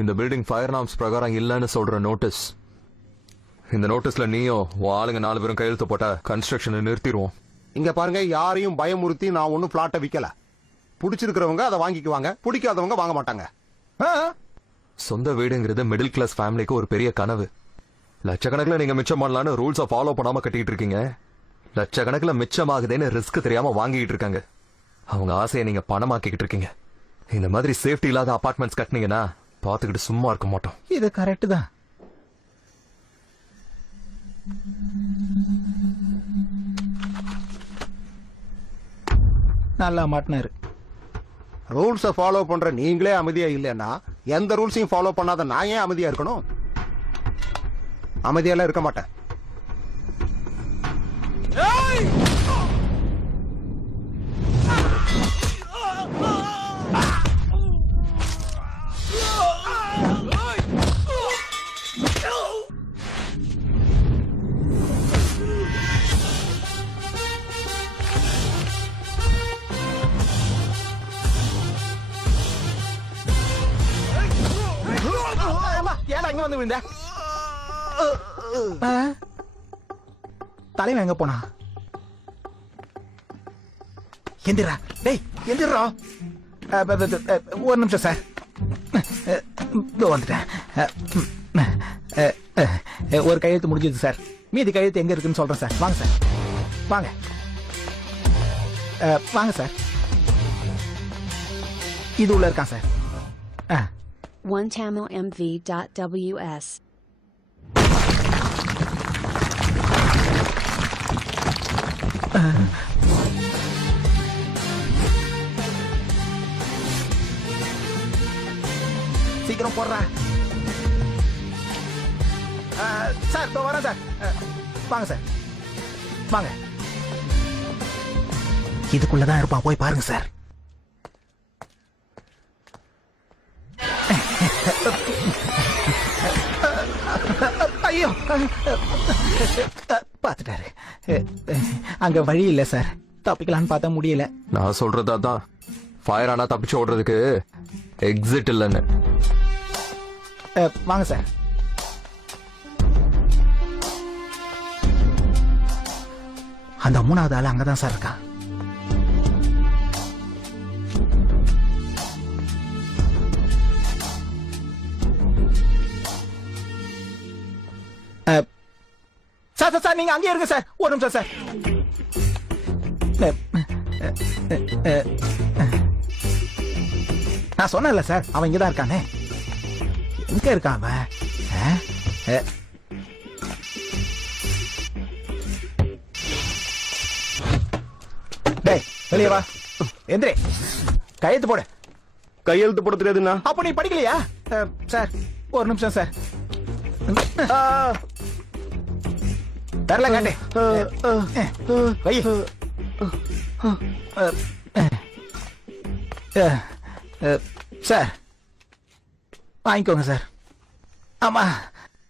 இந்த building fire norms பிரகாரம் இல்லன்னு சொல்ற நோட்டீஸ். இந்த நோட்டீஸ்ல நீயும் ஆளுங்க 4 பேரும் கையெழுத்து போட்டா கன்ஸ்ட்ரக்ஷனை நிறுத்திடுவோம். இங்க பாருங்க, யாரையும் பயமுறுத்தி நான் ஒன்னும் பிளாட்டை விக்கல. பிடிச்சிருக்கிறவங்க அதை வாங்கிக்குவாங்க, பிடிக்காதவங்க வாங்க மாட்டாங்க. சொந்த வீடுங்கிறது மிடில் கிளாஸ் ஃபேமிலிக்கு ஒரு பெரிய கனவு. லட்சக்கணக்கில் நீங்க மிச்சம் பண்ணலான்னு ரூல்ஸை ஃபாலோ பண்ணாம கட்டிட்டு இருக்கீங்க. லட்சக்கணக்கில் மிச்சமாகுதுன்னு ரிஸ்க் தெரியாம வாங்கிட்டு இருக்காங்க. அவங்க ஆசையை நீங்க பணமாக்கிட்டு இருக்கீங்க. இந்த மாதிரி சேஃப்டி இல்லாத அபார்ட்மெண்ட்ஸ் கட்டினீங்கன்னா பாத்துக்கிட்டு சும்மா இருக்க மாட்டோம். இது கரெக்ட் தான். நல்லா மாட்டினாரு. ரூல்ஸை ஃபாலோ பண்ற நீங்களே அமைதியா இல்லைன்னா எந்த ரூல்ஸையும் ஃபாலோ பண்ணாத நான் ஏன் அமைதியா இருக்கணும்? அமைதியெல்லாம் இருக்க மாட்டேன். ஏன் அங்க வந்து விழுந்த? தலைவன் எங்க போனா? எந்திரா டேய், எந்திரா. ஒரு நிமிஷம் சார், வந்துட்டேன். ஒரு கையெழுத்து முடிஞ்சது சார். மீதி கையெழுத்து எங்க இருக்குன்னு சொல்றேன் சார். வாங்க சார், வாங்க வாங்க சார். இது உள்ள இருக்கான் சார். OneTamilMV.ws. சீக்கிரம் போடுறா சார். இதோ வரேன் சார். வாங்க சார், வாங்க. இதுக்குள்ளதான் இருப்பான், போய் பாருங்க சார். ஐயோ, பாத்துட்டாரு. அங்க வழி இல்ல சார். தப்பிக்கலான்னு பார்த்தா முடியல. நான் சொல்றதா தான், ஃபயர் ஆனா தப்பிச்சு ஓடுறதுக்கு எக்ஸிட் இல்லைன்னு. வாங்க சார். அந்த 3வது ஆள் அங்கதான் சார் இருக்கான். சார் சார், நீங்க அங்கே இருங்க சார். ஒரு நிமிஷம் சார். நான் சொன்னேன்ல சார், அவன் இங்கதான் இருக்கானே. எங்க இருக்கான் அவன்? டேய், வெளியே வா. எந்திரே, கையெழுத்து போடு. கையெழுத்து போட தெரியாதுன்னா அப்ப நீ படிக்கலையா? சார் ஒரு நிமிஷம் சார். தரல காட்டு. வை. சார் வாங்கிக்கோங்க சார். ஆமா,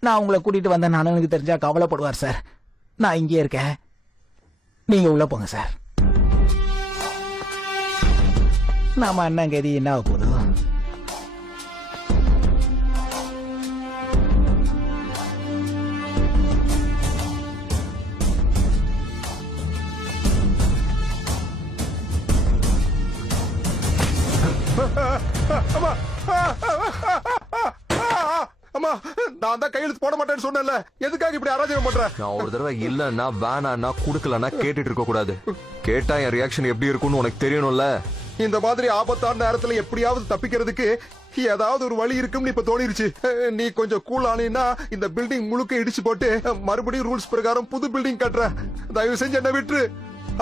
நான் உங்களை கூட்டிட்டு வந்தேன். நானும் எனக்கு தெரிஞ்சா கவலைப்படுவார் சார். நான் இங்கே இருக்கேன், நீங்க உள்ள போங்க சார். நாம அண்ணன் கதி என்ன ஆக போதும்? அம்மா, நான் தான் கையெழுத்து போட மாட்டேன்னு சொன்னேன்ல, எதுக்காக இப்படி அராஜகம் பண்ற? நான் ஒரு தடவை இல்லன்னா வேணான்னா குடுக்கலன்னா கேட்டுட்டு இருக்க கூடாது. கேட்டா என் ரியாக்ஷன் எப்படி இருக்கும்னு உனக்கு தெரியணும்ல. இந்த மாதிரி ஆபத்தான நேரத்துல எப்படியாவது தப்பிக்கிறதுக்கு ஏதாவது ஒரு வழி இருக்கும்னு இப்ப தோணிருச்சு. நீ கொஞ்சம் கூல் ஆனீன்னா இந்த பில்டிங் முழுக்க இடிச்சு போட்டு மறுபடியும் ரூல்ஸ் பிரகாரம் புது பில்டிங் கட்டுற. தயவு செஞ்சு என்ன விட்டுரு.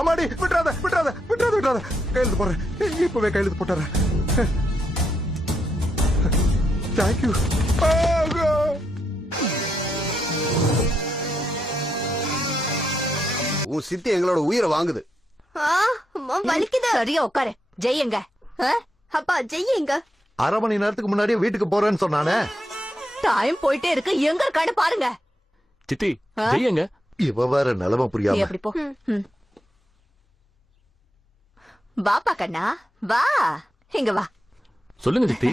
அம்மாடி, விட்டுறாத விட்டுறாத விட்டுறாத விட்டுறாத. கையெழுத்து போடுறேன், இப்பவே கையெழுத்து போட்டுறேன். தேங்க்யூ. உன் சித்தி எங்களோட உயிரை வாங்குது. வலிக்குது. சரியா உட்காரு. ஜெய்யங்க. அப்பா ஜெய்யங்க. 1/2 மணி நேரத்துக்கு முன்னாடியே வீட்டுக்கு போறேன்னு சொன்னானே. டைம் போயிட்டே இருக்கு, எங்க இருக்கான்னு பாருங்க. சித்தி, ஜெய்யங்க. இவ வேற நிலைமை புரியாம. அப்படி போ. வாப்பா கண்ணா, வா. இங்க வா. சொல்லுங்க சித்தி.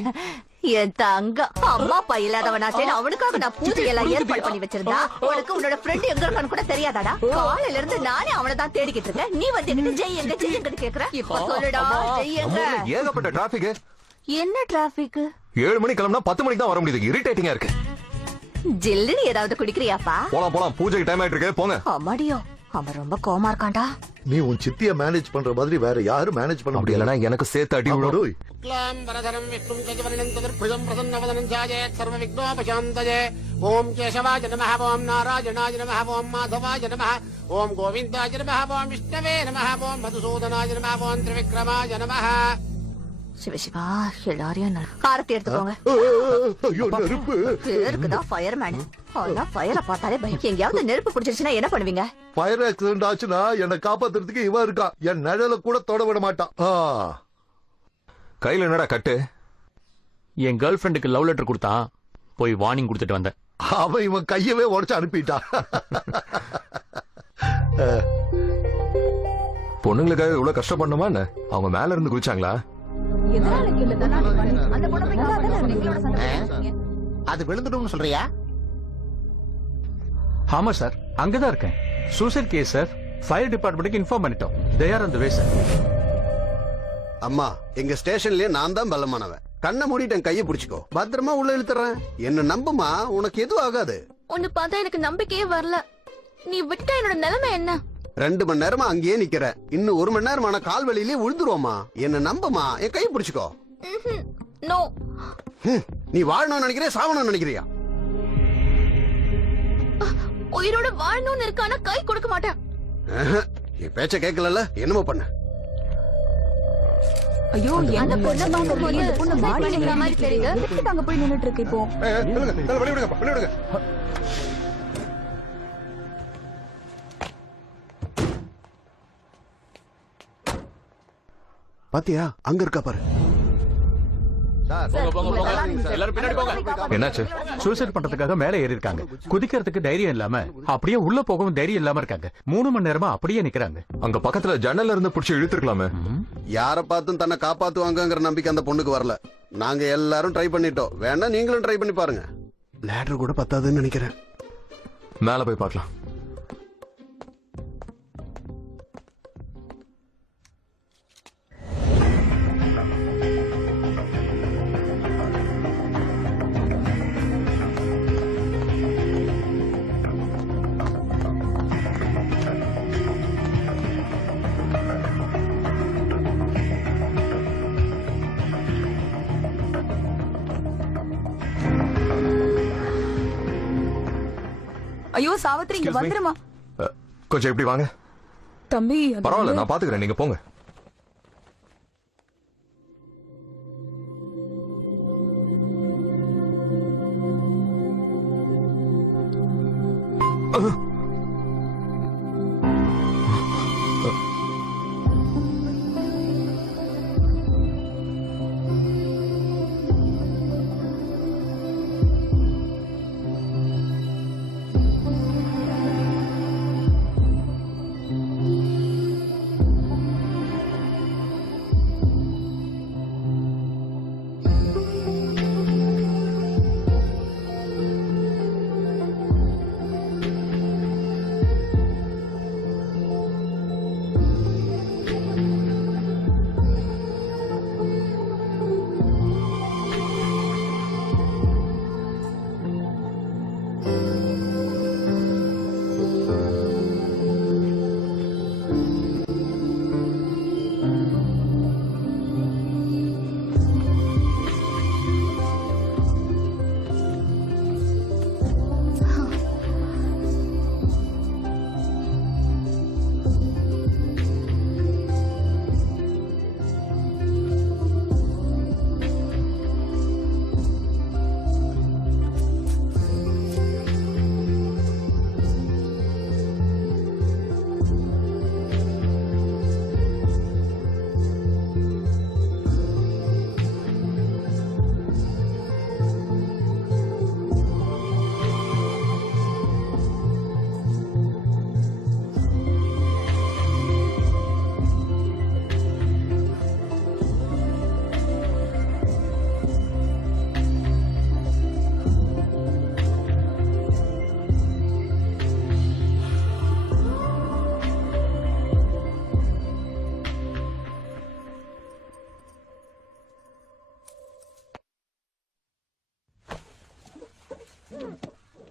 என் தங்க அம்மா அப்பா இல்லாதவனாச்சேன்னு அவனுக்காக நான் பூஜை எல்லாம் ஏற்பாடு பண்ணி வச்சிருந்தா உனக்கு உன்னோட ஃப்ரெண்ட் எங்க இருக்கான்னு கூட தெரியாதாடா? காலையில இருந்து நானே அவனை தான் தேடிக்கிட்டு இருக்கேன். நீ வந்து என்கிட்ட ஜெய் எங்க கேக்குற? இப்ப சொல்லுடா ஜெய் எங்க? ஏகப்பட்ட டிராபிக். என்ன டிராபிக்? 7 மணி கிளம்புனா 10 மணிக்கு தான் வர முடியுது. இரிட்டேட்டிங்கா இருக்கு. ஜில்லுன்னு ஏதாவது குடிக்கிறியாப்பா? போலாம் பூஜைக்கு டைம் ஆயிட்டு இருக்கு, போங்க. அம்மாடியோ, அவன் ரொம்ப கோமா இருக்கான்டா. நீ உன் சித்திய மேனேஜ் பண்ற மாதிரி வேற யாரும் மேனேஜ் பண்ண அப்படி முடியல. இல்லைன்னா எனக்கு சேர்த்து அடி விடும். அடோய். क्लाम्बरधरं विष्णुं गजवदनं चतुर्भुजं प्रसन्नवदनं ध्यायेत् सर्वविघ्नोपशान्तये। ॐ केशवाय नमः, ॐ नारायणाय नमः, ॐ माधवाय नमः, ॐ गोविन्दाय नमः, ॐ विष्णवे नमः, ॐ मधुसूदनाय नमः, ॐ त्रिविक्रमाय नमः। சிவசிவா, எல்லாரையும் ஆரத்தி எடுத்துக்கோங்க. ஐயோ நெருப்பு. பேருக்குதான் ஃபயர்மேன். ஆனா ஃபயரை பார்த்தாலே பயம். எங்கேயாவது நெருப்பு பிடிச்சிருச்சுன்னா என்ன பண்ணுவீங்க? ஃபயர் ஆக்சிடென்ட் ஆச்சுன்னா என்னை காப்பாத்துறதுக்கு இவன் இருக்கா. என் நிழல கூட தொட விட மாட்டான். கையில என்னடா கட்டு? என் கேர்ள் ஃப்ரெண்டுக்கு லவ் லெட்டர் கொடுத்தான், போய் வார்னிங் கொடுத்துட்டு வந்தேன். அவன் இவன் கையவே உடைச்சு அனுப்பிட்டான். பொண்ணுங்களுக்காக இவ்வளவு கஷ்டப்படணுமா என்ன? அவங்க மேல இருந்து குதிச்சாங்களா? அது விழுந்துடும் சொல்றியா? ஆமா சார், அங்கதான் இருக்கேன். Suicide case sir. ஃபயர் டிபார்ட்மெண்ட்டுக்கு இன்ஃபார்ம் பண்ணிட்டோம். They are on the way sir. அம்மா, எங்க ஸ்டேஷன்லயே நான் தான் பலமானவன். கண்ணை மூடிட்டேன், கையை பிடிச்சுக்கோ. பத்திரமா உள்ள இழுத்துறேன். என்ன நம்புமா, உனக்கு எதுவும் ஆகாது. உன்னை பார்த்தா எனக்கு நம்பிக்கையே வரல. நீ விட்டா என்னோட நிலைமை என்ன? 2 மணி நேரமா அங்கேயே நிக்கிற. இன்னும் 1 மணி நேரமான கால் வழியிலே விழுந்துருவோமா. என்ன நம்புமா, என் கையை பிடிச்சுக்கோ. நோ. நீ வாழணும்னு நினைக்கிறியா, சாவணும்னு நினைக்கிறியா? உயிரோட வாழணும்னு இருக்கானா கை கொடுக்க மாட்டேன். என் பேச்ச கேட்கல, என்னமோ பண்ண. ஐயோ, அந்த பொண்ணை பார்க்கும்போது இந்த பொண்ணு மாடி நிக்கிற மாதிரி தெரியுது. எதுக்கு அங்க போய் நின்னுட்டு இருக்கு இப்போ? வழி விடுங்க, வழி விடுங்க. பாத்தியா, அங்க இருக்கா பாரு. எல்லாரும் பின்னாடி போங்க. என்னாச்சு? சூசைட் பண்றதுக்காக மேல ஏறி இருக்காங்க. குதிக்கிறதுக்கு தைரியம் இல்லாம அப்படியே உள்ள போகவும் தைரியம் இல்லாம இருக்காங்க. 3 மணி நேரமா அப்படியே நிக்கிறாங்க. அங்க பக்கத்துல ஜன்னல்ல இருந்து புடிச்சு இழுத்துருக்கலாமே. யார பார்த்தும் தன்னை காப்பாத்துவாங்கங்கிற நம்பிக்கை அந்த பொண்ணுக்கு வரல. நாங்க எல்லாரும் ட்ரை பண்ணிட்டோம். வேணா நீங்களும் ட்ரை பண்ணி பாருங்க. லேடர் கூட பத்தாதுன்னு நினைக்கிறேன். மேல போய் பார்க்கலாம். ஐயோ சாவித்ரி, இங்க Excuse me. வந்துருமா? கொஞ்சம் இப்படி வாங்க. தம்பி, பரவாயில்ல, நான் பாத்துக்கிறேன், நீங்க போங்க.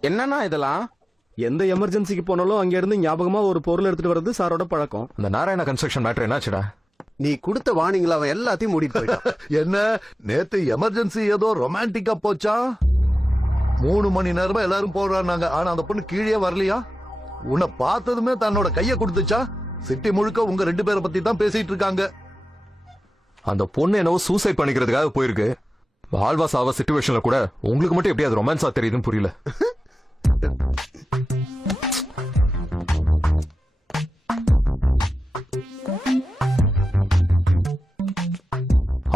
என்னன்னா இதெல்லாம்? எந்த எமர்ஜென்சிக்கு போனாலும் அங்க இருந்து ஞாபகமா ஒரு பொருள் எடுத்துட்டு வர்றது சாரோட பழக்கம். இந்த நாராயண கன்ஸ்ட்ரக்ஷன் மேட்டர் என்னாச்சுடா? நீ கொடுத்த வார்னிங்ல அவன் எல்லாத்தையும் மூடிட்டு போயிட்டான். என்ன நேத்து எமர்ஜென்சி ஏதோ ரொமான்டிக்கா போச்சா? 3 மணி நேரமா எல்லாரும் போறாங்க. ஆனா அந்த பொண்ணு கீழே வரலையா? உன்னை பார்த்ததுமே தன்னோட கைய கொடுத்துச்சா? சிட்டி முழுக்க உங்க 2 பேரை பத்தி தான் பேசிட்டு இருக்காங்க. அந்த பொண்ணு என்னவோ சூசைட் பண்ணிக்கிறதுக்காக போயிருக்கு. ஆல்வா சாவா சிச்சுவேஷன்ல கூட உங்களுக்கு மட்டும் எப்படி அது ரொமான்ஸா தெரியுதுன்னு புரியல.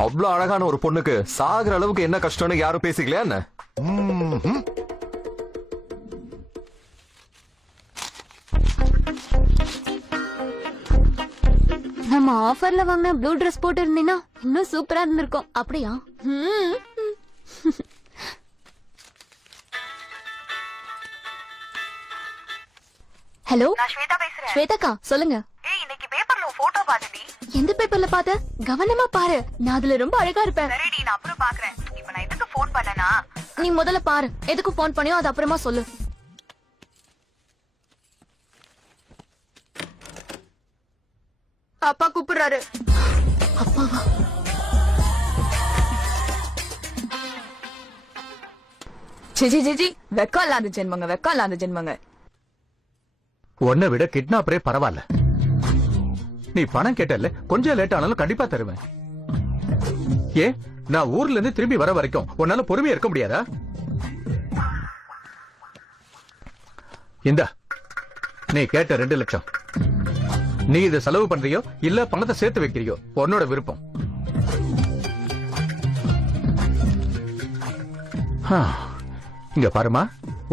அவ்வளவு அழகான ஒரு பொண்ணுக்கு சாகுற அளவுக்கு என்ன கஷ்டம்னு யாரும் பேசிக்கலையா என்ன? நம்ம ஆஃபர்ல வாங்கின ப்ளூ ட்ரெஸ் போட்டு இருந்தீங்கன்னா இன்னும் சூப்பரா இருந்திருக்கும். அப்படியா? ஹலோ, ஸ்வேதாக்கா சொல்லுங்க. இன்னைக்கு பேப்பர்ல போட்டோ பாத்துடி. எந்த பேப்பர்ல பாத்த? கவனமா பாரு, நான் அதுல ரொம்ப அழகா இருப்பேன். சரிடி, நான் அப்புறம் பாக்குறேன். இப்ப நான் எதுக்கு போன் பண்ணனா? நீ முதல்ல பாரு, எதுக்கு போன் பண்ணியோ அது அப்புறமா சொல்லு. அப்பா கூப்பிடுறாரு. அப்பாவா? ஜி வெக்கம் இல்லாத ஜென்மங்க, வெக்கம் இல்லாத ஜென்மங்க. உன்னை விட கிட்னாப்பரே பரவாயில்ல. நீ பணம் கேட்டல, கொஞ்சம் லேட் ஆனாலும் கண்டிப்பா தருவேன். ஏ, நான் ஊர்ல இருந்து திரும்பி வர வரைக்கும் உன்னால பொறுமையா இருக்க முடியாதா? இந்தா, நீ கேட்ட 2 லட்சம். நீ இதை செலவு பண்றியோ இல்ல பணத்தை சேர்த்து வைக்கிறியோ உன்னோட விருப்பம். இங்க பாருமா,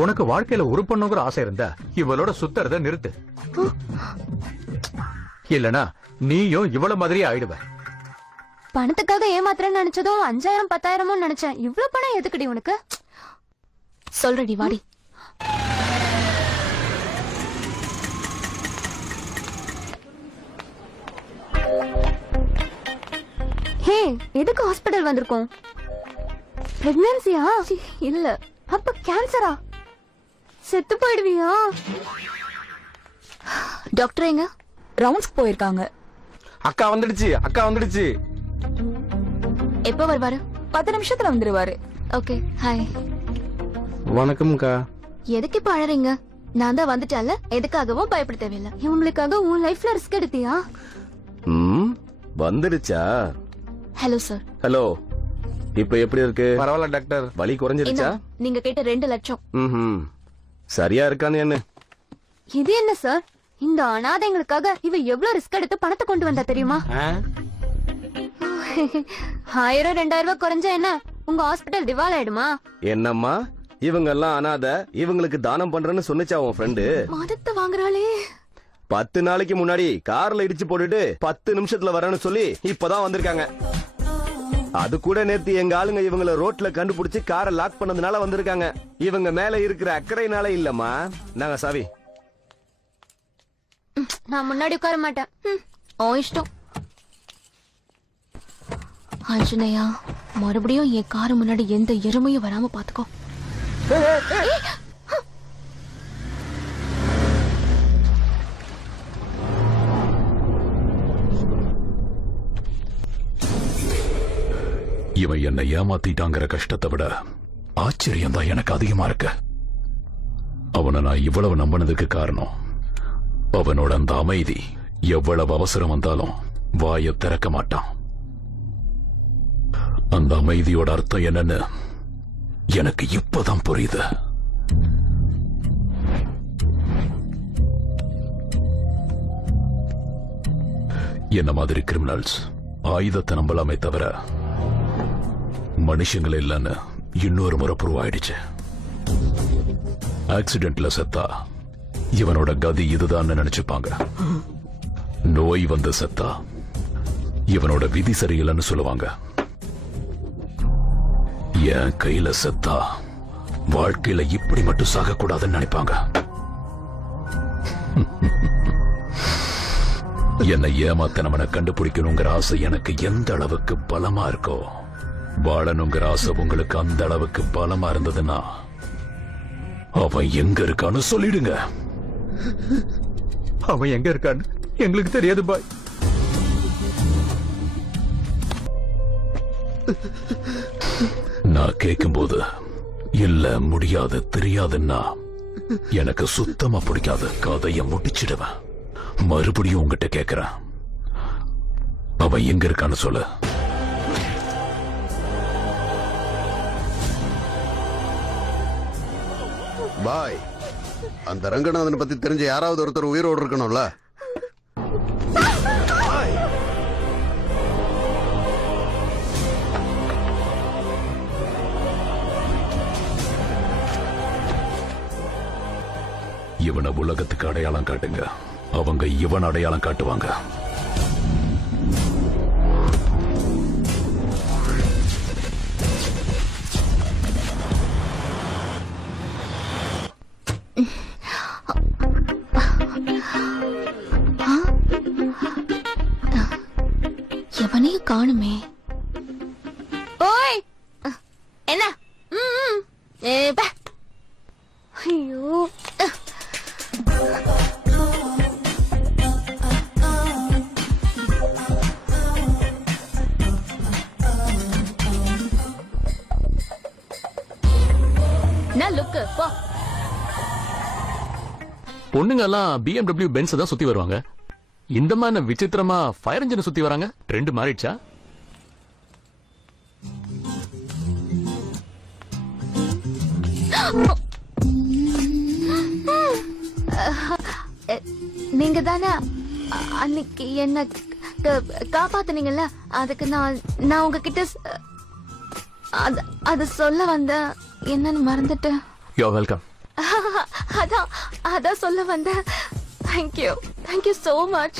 உனக்கு வாழ்க்கையில உருப்பண்ணுங்கிற ஆசை இருந்தா இவளோட சுத்துறத நிறுத்து. இல்லனா நீயும் இவள மாதிரியே ஆயிடுவ. பணத்துக்காக ஏமாத்துறேன்னு நினைச்சதும் 5000 10,000 நினைச்சேன். இவ்வளவு பணம் எதுக்குடி உனக்கு? சொல்றடி, வாடி. ஹே, எதுக்கு ஹாஸ்பிடல் வந்திருக்கோம்? பிரெக்னன்சியா? இல்ல. அப்ப கேன்சரா? செத்து போயிடுவியா? டாக்டர் எங்க? ரவுண்ட்ஸ்க்கு போயிருக்காங்க. அக்கா வந்துடுச்சு. எப்ப வருவாரு? 10 நிமிஷத்துல வந்துருவாரு. Okay, hi. வணக்கம்க்கா. எதுக்கு இப்ப அழறீங்க? நான் தான் வந்துட்டால, எதுக்காகவும் பயப்பட தேவையில்லை. இவங்களுக்காக உன் லைஃப்ல ரிஸ்க் எடுத்தியா? வந்துடுச்சா? Hello sir. ஹலோ, இப்ப எப்படி இருக்கு? பரவாயில்ல டாக்டர், வலி குறைஞ்சிருச்சா? நீங்க கேட்ட 2 லட்சம். சரியா இருக்கான்னு என்ன? இது என்ன சார், இந்த அனாதைங்களுக்காக இவ எவ்வளவு ரிஸ்க் எடுத்து பணத்தை கொண்டு வந்தா தெரியுமா? 1000 2000 குறைஞ்சா என்ன உங்க ஹாஸ்பிடல் திவால் ஆயிடுமா? என்னம்மா, இவங்க எல்லாம் அனாதை, இவங்களுக்கு தானம் பண்றேன்னு சொன்னிச்சா உன் ஃப்ரெண்டு? மதத்தை வாங்குறாளே. 10 நாளைக்கு முன்னாடி கார்ல இடிச்சு போட்டுட்டு 10 நிமிஷத்துல வரேன்னு சொல்லி இப்பதான் வந்திருக்காங்க. அது கூட நேத்து எங்க ஆளுங்க இவங்கள ரோட்ல கண்டுபிடிச்சு காரை லாக் பண்ணதுனால வந்திருக்காங்க. இவங்க மேல இருக்கிற அக்கறையினால இல்லம்மா. நாங்க சாவி. நான் முன்னாடி உட்கார மாட்டேன். ஓ இஷ்டம். ஆஞ்சநேயா, மறுபடியும் என் காரு முன்னாடி எந்த எருமையும் வராம பாத்துக்கோ. இவன் என்னை ஏமாத்திட்டாங்கிற கஷ்டத்தை விட ஆச்சரியம் தான் எனக்கு அதிகமா இருக்கு. அவனை நான் இவ்வளவு நம்பினதுக்கு காரணம் அவனோட அந்த அமைதி. எவ்வளவு அவசரம் வந்தாலும் வாயை திறக்க மாட்டான். அந்த அமைதியோட அர்த்தம் என்னன்னு எனக்கு இப்பதான் புரியுது. என்ன மாதிரி கிரிமினல்ஸ் ஆயுதத்தை நம்பலாமே தவிர மனுஷங்கள் இல்லைன்னு இன்னொரு முறை ப்ரூவ் ஆயிடுச்சு. ஆக்சிடென்ட்ல செத்தா இவனோட கதி இதுதான் நினைச்சுப்பாங்க. நோய் வந்து செத்தா இவனோட விதி சரியில்லைன்னு சொல்லுவாங்க. என் கையில செத்தா வாழ்க்கையில இப்படி மட்டும் சாகக்கூடாதுன்னு நினைப்பாங்க. என்னை ஏமாத்தனவனை கண்டுபிடிக்கணுங்கிற ஆசை எனக்கு எந்த அளவுக்கு பலமா இருக்கோ, வாழணுங்கிற ஆசை உங்களுக்கு அந்த அளவுக்கு பலமா இருந்ததுன்னா அவன் எங்க இருக்கான்னு சொல்லிடுங்க. அவன் எங்க இருக்கான்னு எங்களுக்கு தெரியாது பாய். நான் கேட்கும்போது இல்ல முடியாது தெரியாதுன்னா எனக்கு சுத்தமா பிடிக்காது. கதைய முடிச்சிடுவேன். மறுபடியும் உங்ககிட்ட கேக்குறேன், அவன் எங்க இருக்கான்னு சொல்லு. பாய், அந்த ரங்கநாதனை பத்தி தெரிஞ்ச யாராவது ஒருத்தர் உயிரோடு இருக்கணும்ல. இவனை உலகத்துக்கு அடையாளம் காட்டுங்க, அவங்க இவன் அடையாளம் காட்டுவாங்க. எவனையும் காணுமே. ஓய், என்ன? ஐயோ, என்ன லுக்கு போ. பொண்ணுங்க எல்லாம் BMW பென்ஸ் தான் சுத்தி வருவாங்க. இந்த மாதிரி விசித்திரமா ஃபயர் இன்ஜின் சுத்தி வராங்க. ட்ரெண்ட் மாறிடுச்சா? நீங்க தானே அன்னைக்கு என்ன காப்பாத்துனீங்கல்ல, அதுக்கு நான் உங்ககிட்ட அது சொல்ல வந்த என்னன்னு மறந்துட்டேன். You welcome. அதான் சொல்ல வந்த. Thank you so much.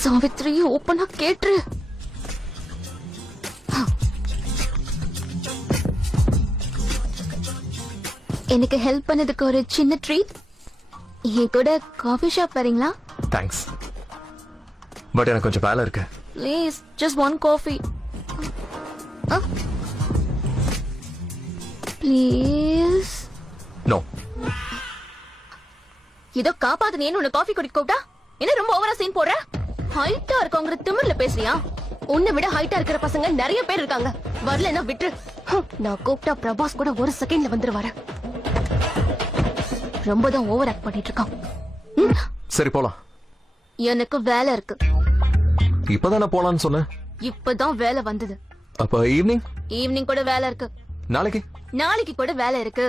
சாவித்ரி, ஓப்பனா கேட்டுரு. எனக்கு ஹெல்ப் பண்ணதுக்கு ஒரு சின்ன ட்ரீட். என் கூட காஃபி ஷாப் வரீங்களா? தேங்க்ஸ், பட் எனக்கு கொஞ்சம் வேலை இருக்கு. Please, just one coffee please. No. இதோ காப்பாத்துனேன்னு உன்னை காஃபி குடிக்க கூப்பிட்டா என்ன ரொம்ப ஓவரா சீன் போடுற? ஹைட்டா இருக்கவங்க திமிர்ல பேசுறியா? உன்னை விட ஹைட்டா இருக்கிற பசங்க நிறைய பேர் இருக்காங்க. வரலன்னா விட்டு. நான் கூப்பிட்டா பிரபாஸ் கூட ஒரு செகண்ட்ல வந்துருவாரு. ரொம்ப தான் ஓவர் ஆக்ட் பண்ணிட்டு இருக்கான். சரி போலாம். எனக்கு வேலை இருக்கு. இப்பதானே போலான்னு சொன்னேன். இப்பதான் வேலை வந்தது. அப்ப ஈவினிங் கூட வேலை இருக்கு. நாளைக்கு கூட வேலை இருக்கு.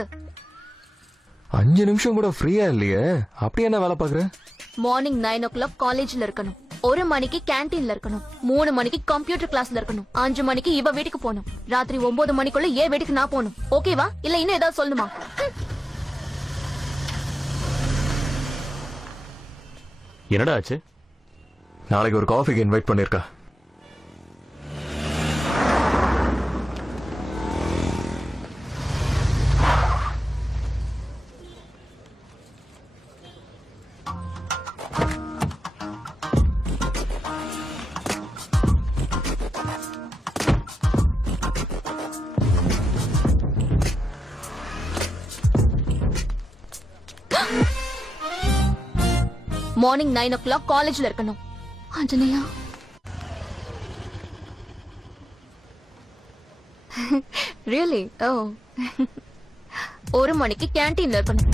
5 நிமிஷம் கூட ஃப்ரீயா இல்லையே, அப்படி என்ன வேலை பாக்குற? மார்னிங் 9 o'clock காலேஜ்ல இருக்கணும். 1 மணிக்கு கேண்டீன்ல இருக்கணும். 3 மணிக்கு கம்ப்யூட்டர் கிளாஸ்ல இருக்கணும். 5 மணிக்கு இவ வீட்டுக்கு போகணும். ராத்திரி 9 மணிக்குள்ள ஏன் வீட்டுக்கு நான் போகணும். ஓகேவா? இல்ல இன்னும் ஏதாவது சொல்லணுமா? என்னடா ஆச்சு? நாளைக்கு ஒரு காஃபிக்கு இன்வைட் பண்ணிருக்கா. மார்னிங் 9 o'clock காலேஜ்ல இருக்கணும். ஆஞ்சனையா, ரியலி? ஓ, 1 மணிக்கு கேண்டீன்ல இருக்கணும்.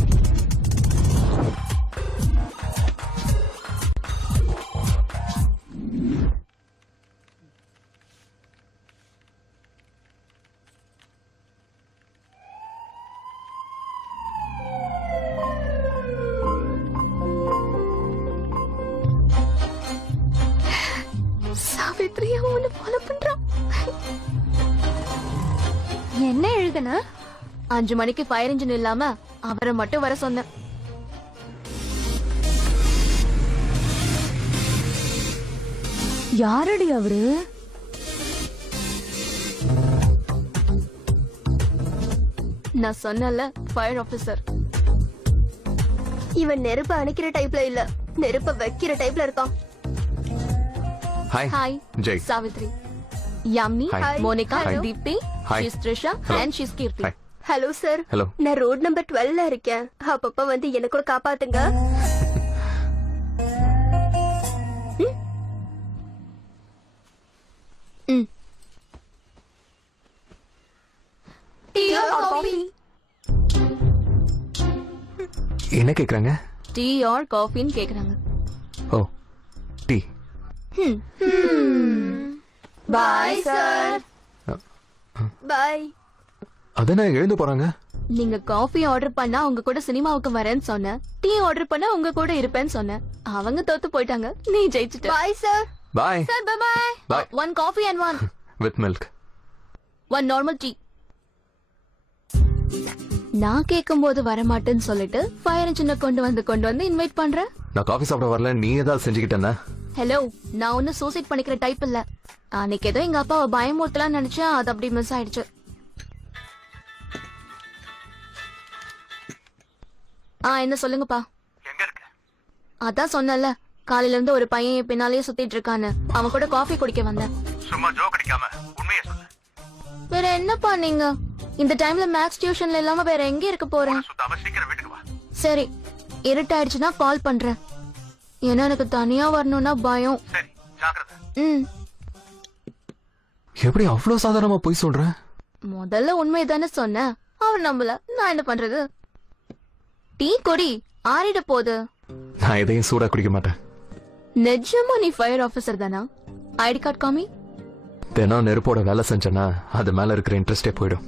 சாவித்ரியா உன்னை ஃபாலோ பண்றான். என்ன எழுதுன? 5 மணிக்கு ஃபயர் இன்ஜின் இல்லாம அவரை மட்டும் வர சொன்ன. யாரடி அவரு? நான் சொன்னல, ஃபயர் ஆபீசர். இவன் நெருப்ப அணைக்கிற டைப்ல இல்ல, நெருப்ப வைக்கிற டைப்ல இருக்கான். Hi. Hi, Jai. Savitri. Yamni, Hi. Monica, Hi. Deepti, Hi. she's Trisha, Hello. and she's Kirti. Hi. Hello sir. Hello நான் ரோட் நம்பர் 12ல இருக்கேன். அப்பப்ப வந்து என்ன கூட காப்பாத்துங்க. Tea or coffee? என்ன கேக்குறாங்க? டீ ஆர் காஃபின்னு கேக்குறாங்க. Oh tea. Bye sir. Bye. அதன எழுந்து போறாங்க. நீங்க காஃபி ஆர்டர் பண்ணா உங்க கூட சினிமாவுக்கு வரேன்னு சொன்ன. டீ ஆர்டர் பண்ணா உங்க கூட இருப்பேன்னு சொன்ன. அவங்க தோத்து போயிட்டாங்க. நீ ஜெயிச்சிட்ட. Bye sir. Bye. Sir bye bye. Bye. One coffee and one with milk. one normal tea. நான் கேக்கும்போது வரமாட்டேன்னு சொல்லிட்டு ஃபயர் இன்ஜினை கொண்டு வந்து இன்வைட் பண்றேன். நான் காஃபி சாப்பிட வரல, நீ ஏதாவது செஞ்சுக்கிட்டேன்னா? ஹலோ, நான் ஒன்னும் சூசைட் பண்ணிக்கிற டைப் இல்ல. அன்னைக்கு ஏதோ எங்க அப்பாவை பயமுறுத்தலாம்னு நினைச்சேன், அது அப்படி மிஸ் ஆயிடுச்சு. என்ன சொல்லுங்கப்பா. எங்க இருக்க? அதான் சொன்னல, காலையில இருந்து ஒரு பையன் என் பின்னாலேயே சுத்திட்டு இருக்கான்னு. அவன் கூட காஃபி குடிக்க வந்தேன். சும்மா ஜோக் அடிக்காம உண்மையை சொல்லு. வேற என்னப்பா நீங்க இந்த டைம்ல மேத்ஸ் டியூஷன்ல இல்லாம வேற எங்க இருக்க போறேன்? சுத்தாம சீக்கிரம் வீட்டுக்கு வா. சரி, இருட்டாயிடுச்சுன்னா கால் பண்றேன். ஏன்னா எனக்கு தனியா வரணும்னா பயம். சரி, ஜாக்கிரதை. ம். எப்படி அவ்வளவு சாதாரணமா போய் சொல்ற? முதல்ல உண்மைதானே சொன்னேன். அவன் நம்பல, நான் என்ன பண்றது? டீ கொடி ஆறிட போகுது. நான் எதையும் சூடா குடிக்க மாட்டேன். நிஜமா நீ ஃபயர் ஆபீசர் தானா? ஐடி கார்டு காமி. தினம் நெருப்போட வேலை செஞ்சேன்னா அது மேல இருக்கிற இன்ட்ரெஸ்டே போயிடும்.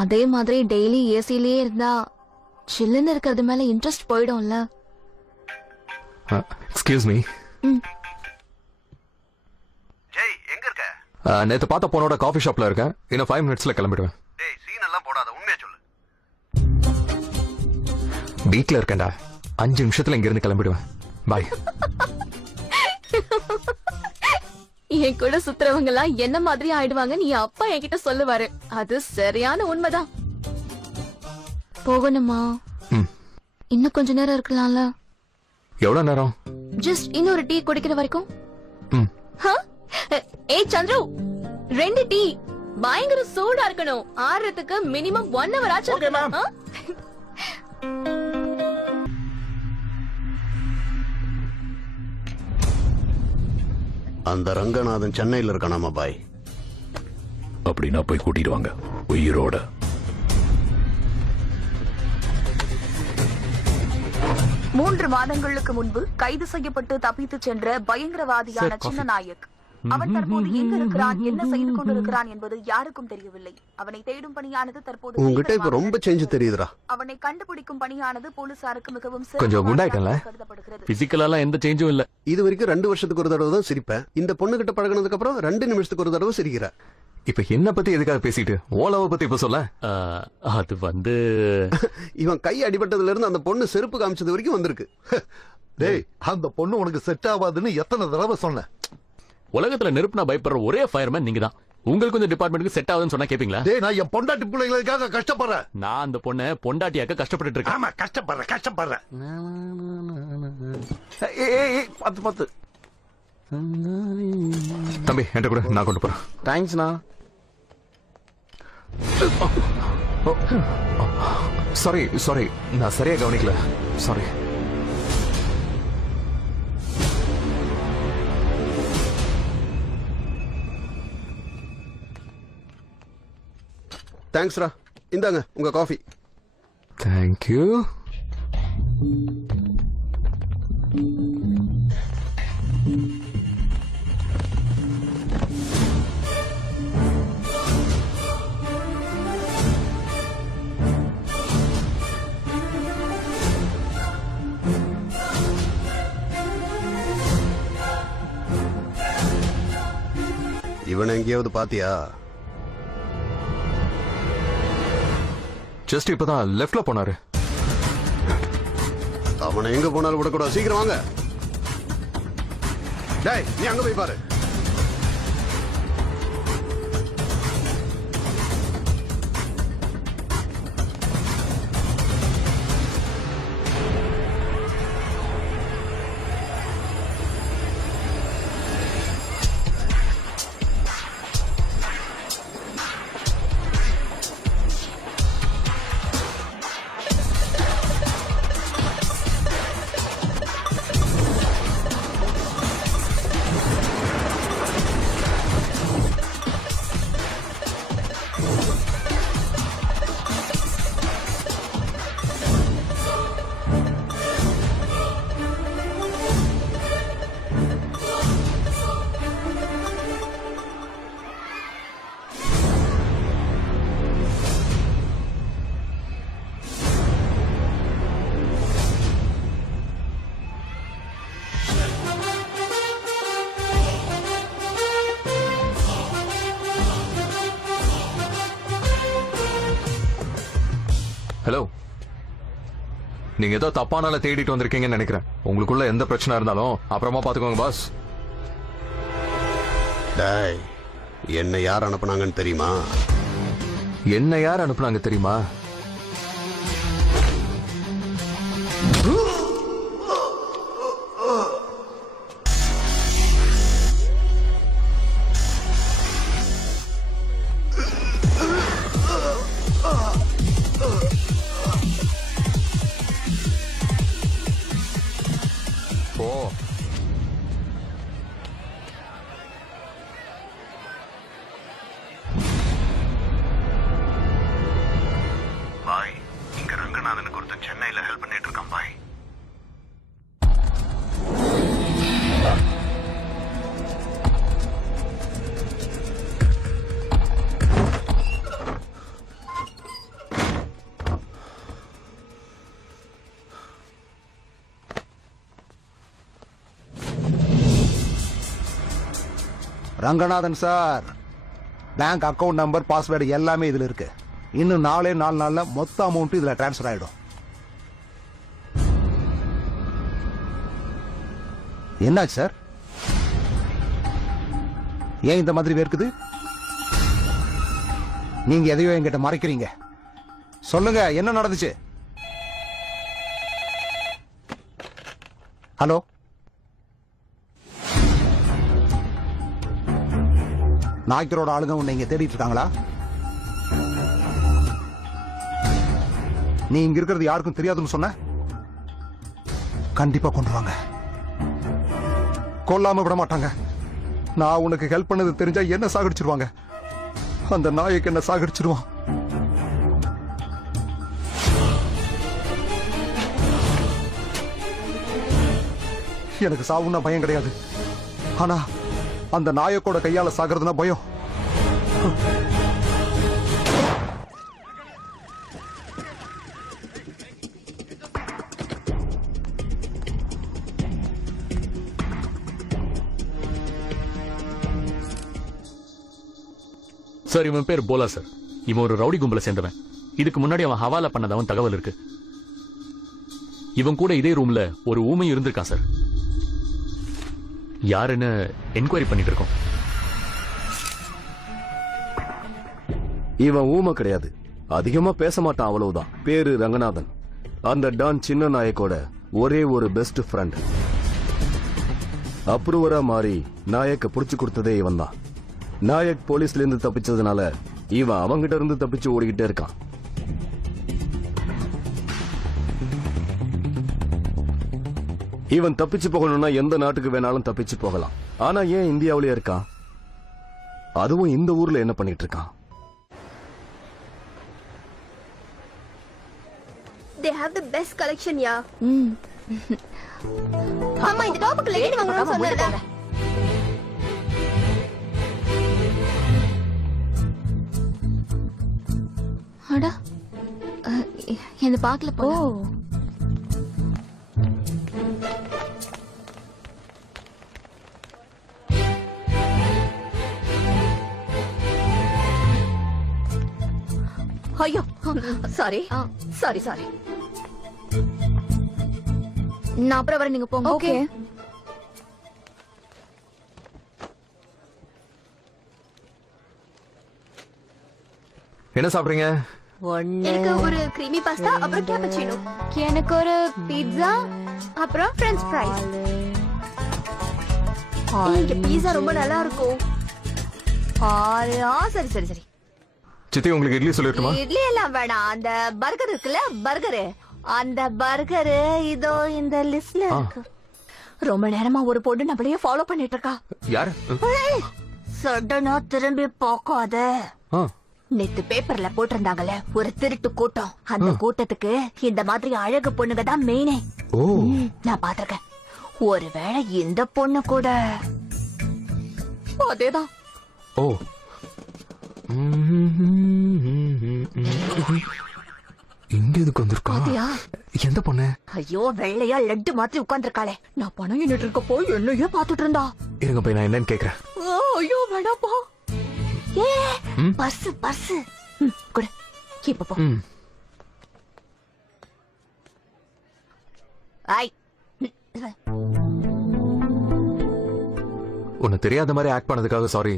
அதே மாதிரி டெய்லி ஏசிலேயே இருந்தா சில்லுன்னு இருக்கிறது மேல இன்ட்ரெஸ்ட் போயிடும்ல. Excuse me. ஜெய் எங்க இருக்க? நேத்து பார்த்த பொண்ணோட காஃபி ஷாப்ல இருக்கேன். இன்னும் 5 மினிட்ஸ்ல கிளம்பிடுவேன். டேய் சீன் எல்லாம் போடாத, உண்மையை சொல்லு. வீட்ல இருக்கேன்டா. 5 நிமிஷத்துல இங்க இருந்து கிளம்பிடுவேன். பாய். என் கூட சுத்துறவங்க எல்லாம் என்ன மாதிரி ஆயிடுவாங்க நீ அப்பா என்கிட்ட சொல்லுவாரு. அது சரியான உண்மைதான். போகணுமா? இன்னும் கொஞ்ச நேரம் இருக்கலாம்ல. எவ்வளவு நேரம்? ஜஸ்ட் இன்னொரு டீ குடிக்கிற வரைக்கும். ம். ஏய் சந்திரு, 2 டீ பயங்கர சூடா இருக்கணும். ஆறதுக்கு மினிமம் 1 hour ஆச்சு. அந்த ரங்கநாதன் சென்னையில இருக்கானாமா பாய். அப்படின்னா போய் கூட்டிட்டு வாங்க உயிரோட. மூன்று மாதங்களுக்கு முன்பு கைது செய்யப்பட்டு தப்பித்து சென்ற பயங்கரவாதியான சின்ன நாயக். அவன் தற்போது எங்க இருக்கிறான், என்ன செய்து கொண்டிருக்கிறான் என்பது யாருக்கும் தெரியவில்லை. அவனை தேடும் பணியானது தற்போது உங்ககிட்ட இப்ப ரொம்ப சேஞ்ச் தெரியுதுடா. அவனை கண்டுபிடிக்கும் பணியானது போலீசாருக்கு மிகவும் கொஞ்சம் குண்டாயிட்டல. கருதப்படுகிறது. பிசிக்கலாலாம் எந்த சேஞ்சும் இல்ல. இது வரைக்கும் 2 வருஷத்துக்கு ஒரு தடவை தான் சிரிப்பேன். இந்த பொண்ணு கிட்ட பழகினதுக்கு அப்புறம் 2 நிமிஷத்துக்கு ஒரு தடவை சிரிக்கிற. இப்ப என்ன பத்தி எதுக்காக பேசிட்டு ஓலாவை பத்தி இப்ப சொல்ல? அது வந்து இவன் கை அடிபட்டதுல இருந்து அந்த பொண்ணு செருப்பு காமிச்சது வரைக்கும் வந்திருக்கு. டேய் அந்த பொண்ணு உனக்கு செட் ஆகாதுன்னு எத்தனை தடவை சொன்னேன். உலகத்துல நெருப்புனா பயப்படுற ஒரே ஃபயர்மேன் நீங்க தான். உங்களுக்கு இந்த டிபார்ட்மெண்ட்டுக்கு செட் ஆகுதுன்னு சொன்னா கேப்பீங்களா? டேய் நான் என் பொண்டாட்டி பிள்ளைகளுக்காக கஷ்டப்படுறேன். நான் அந்த பொண்ணை பொண்டாட்டியாக்க கஷ்டப்பட்டு இருக்கேன். ஆமா கஷ்டப்படுறேன். பத்து தம்பி என்கிட்ட கூட, நான் கொண்டு போறேன். தேங்க்ஸ்ண்ணா. சாரி நான் சரியா கவனிக்கல. சாரி. தேங்க்ஸ்ரா. இந்தாங்க உங்க காஃபி. தேங்க்யூ. இவனை எங்கேயாவது பாத்தியா? ஜஸ்ட் இப்பதான் லெஃப்ட்ல போனாரு. அவனை எங்க போனாலும் விடக்கூடாது. சீக்கிரம் வாங்க. டேய் நீ அங்க போய் பாரு. ஹலோ, நீங்க ஏதோ தப்பானால தேடிட்டு வந்திருக்கீங்கன்னு நினைக்கிறேன். உங்களுக்குள்ள எந்த பிரச்சனை இருந்தாலும் அப்புறமா பாத்துக்கோங்க பாஸ். டேய், என்ன யார் அனுப்புனாங்கன்னு தெரியுமா? என்ன யார் அனுப்புனாங்க தெரியுமா? போ. பாய், இங்க ரங்கநாதனுக்கு ஒருத்தன் சென்னையில ஹெல்ப் பண்ணிட்டு இருக்கான் பாய். Ranganathan sir, bank account number, password எல்லாமே இதுல இருக்கு. இன்னும் 4 நாள்ல மொத்த அமௌண்ட் இதுல டிரான்ஸ்ஃபர் ஆயிடும். என்னாச்சு சார்? ஏன் இந்த மாதிரி வேர்க்குது? நீங்க எதையோ என்கிட்ட மறைக்கிறீங்க. சொல்லுங்க, என்ன நடந்துச்சு? ஹலோ, நாய்க்கரோட ஆளுங்க உன்னை இங்க தேடிட்டு இருக்காங்களா? நீ இங்க இருக்கிறது யாருக்கும் தெரியாதுன்னு சொன்ன. கண்டிப்பா கொண்டு வாங்க. கொல்லாம விட மாட்டாங்க. நான் உனக்கு ஹெல்ப் பண்ணது தெரிஞ்சா என்ன சாகடிச்சிருவாங்க. அந்த நாய்க்கு என்ன சாகடிச்சிருவான். எனக்கு சாவுன்னா பயம் கிடையாது. ஆனா அந்த நாயக்கோட கையால சாகிறதுனா பயம். சார், இவன் பேர் போலா சார். இவன் ஒரு ரவுடி கும்பலை சேர்ந்தவன். இதுக்கு முன்னாடி அவன் ஹவாலா பண்ணதவன் தகவல் இருக்கு. இவன் கூட இதே ரூம்ல ஒரு ஊமையும் இருந்திருக்கான் சார். யாருன்னு என்கொயரி பண்ணிட்டு இருக்கோம். இவன் ஊமை கிடையாது, அதிகமா பேச மாட்டான், அவ்வளவுதான். பேரு ரங்கநாதன். அந்த டான் சின்ன நாயக்கோட ஒரே ஒரு பெஸ்ட் ஃப்ரெண்ட். அப்ரூவரா மாறி நாயக்க புடிச்சு கொடுத்ததே இவன் தான். நாயக் போலீஸ்ல இருந்து தப்பிச்சதுனால இவன் அவங்கிட்ட இருந்து தப்பிச்சு ஓடிக்கிட்டே இருக்கான். இவன் தப்பிச்சு போகணும்னா எந்த நாட்டுக்கு வேணாலும் தப்பிச்சு போகலாம். ஆனா ஏன் இந்தியாவிலேயே இருக்கான்? அதுவும் இந்த ஊர்ல என்ன பண்ணிட்டு இருக்கான்? They have the best collection, yeah. அம்மா, இந்த டாப்புக்கு லேடி வாங்கணும்னு சொன்னாங்க. அடா, என்ன பார்க்கல போ. ஐயோ, சாரி சாரி சாரி. நான் அப்புறம் வர, நீங்க போங்க. ஓகே. என்ன சாப்பிடுறீங்க? எனக்கு ஒரு கிரீமி பாஸ்தா, அப்புறம் கேப்பச்சினோ. எனக்கு ஒரு பீட்சா, அப்புறம் பிரெஞ்ச் ஃப்ரைஸ். இங்க பீட்சா ரொம்ப நல்லா இருக்கும். சரி சரி சரி. சித்தி, உங்களுக்கு இட்லி சொல்லிட்டுமா? இட்லி எல்லாம் வேணாம். அந்த பர்கர் இருக்குல்ல, பர்கரு, அந்த பர்கரு இதோ இந்த லிஸ்ட்ல இருக்கு. ரொம்ப நேரமா ஒரு பொண்ணு நம்மளையே ஃபாலோ பண்ணிட்டு இருக்கா. யாரு? சடனா திரும்பி போக்காத. நேத்து பேப்பர்ல போட்டிருந்தாங்கல்ல, ஒரு திருட்டு கூட்டம். அந்த கூட்டத்துக்கு இந்த மாதிரி அழகு பொண்ணுங்க தான் மெயினே. நான் பாத்திருக்கேன். ஒருவேளை இந்த பொண்ணு கூட அதேதான். ஓ, இங்க எதுக்கு வந்திருக்கா? எந்த பொண்ணு? ஐயோ, வெள்ளையா லட்டு மாதிரி உட்கார்ந்துருக்காளே. நான் பணம் எண்ணிட்டு இருக்க போய் என்னையே பாத்துட்டு இருந்தா. இருங்க போய் நான் என்னன்னு கேக்குறேன். ஐயோ வேணாப்பா. ஏ, பர்ஸ் பர்ஸ் குடு, இப்ப போ. ஐ உன்னை தெரியாத மாதிரி ஆக்ட் பண்ணதுக்காக சாரி.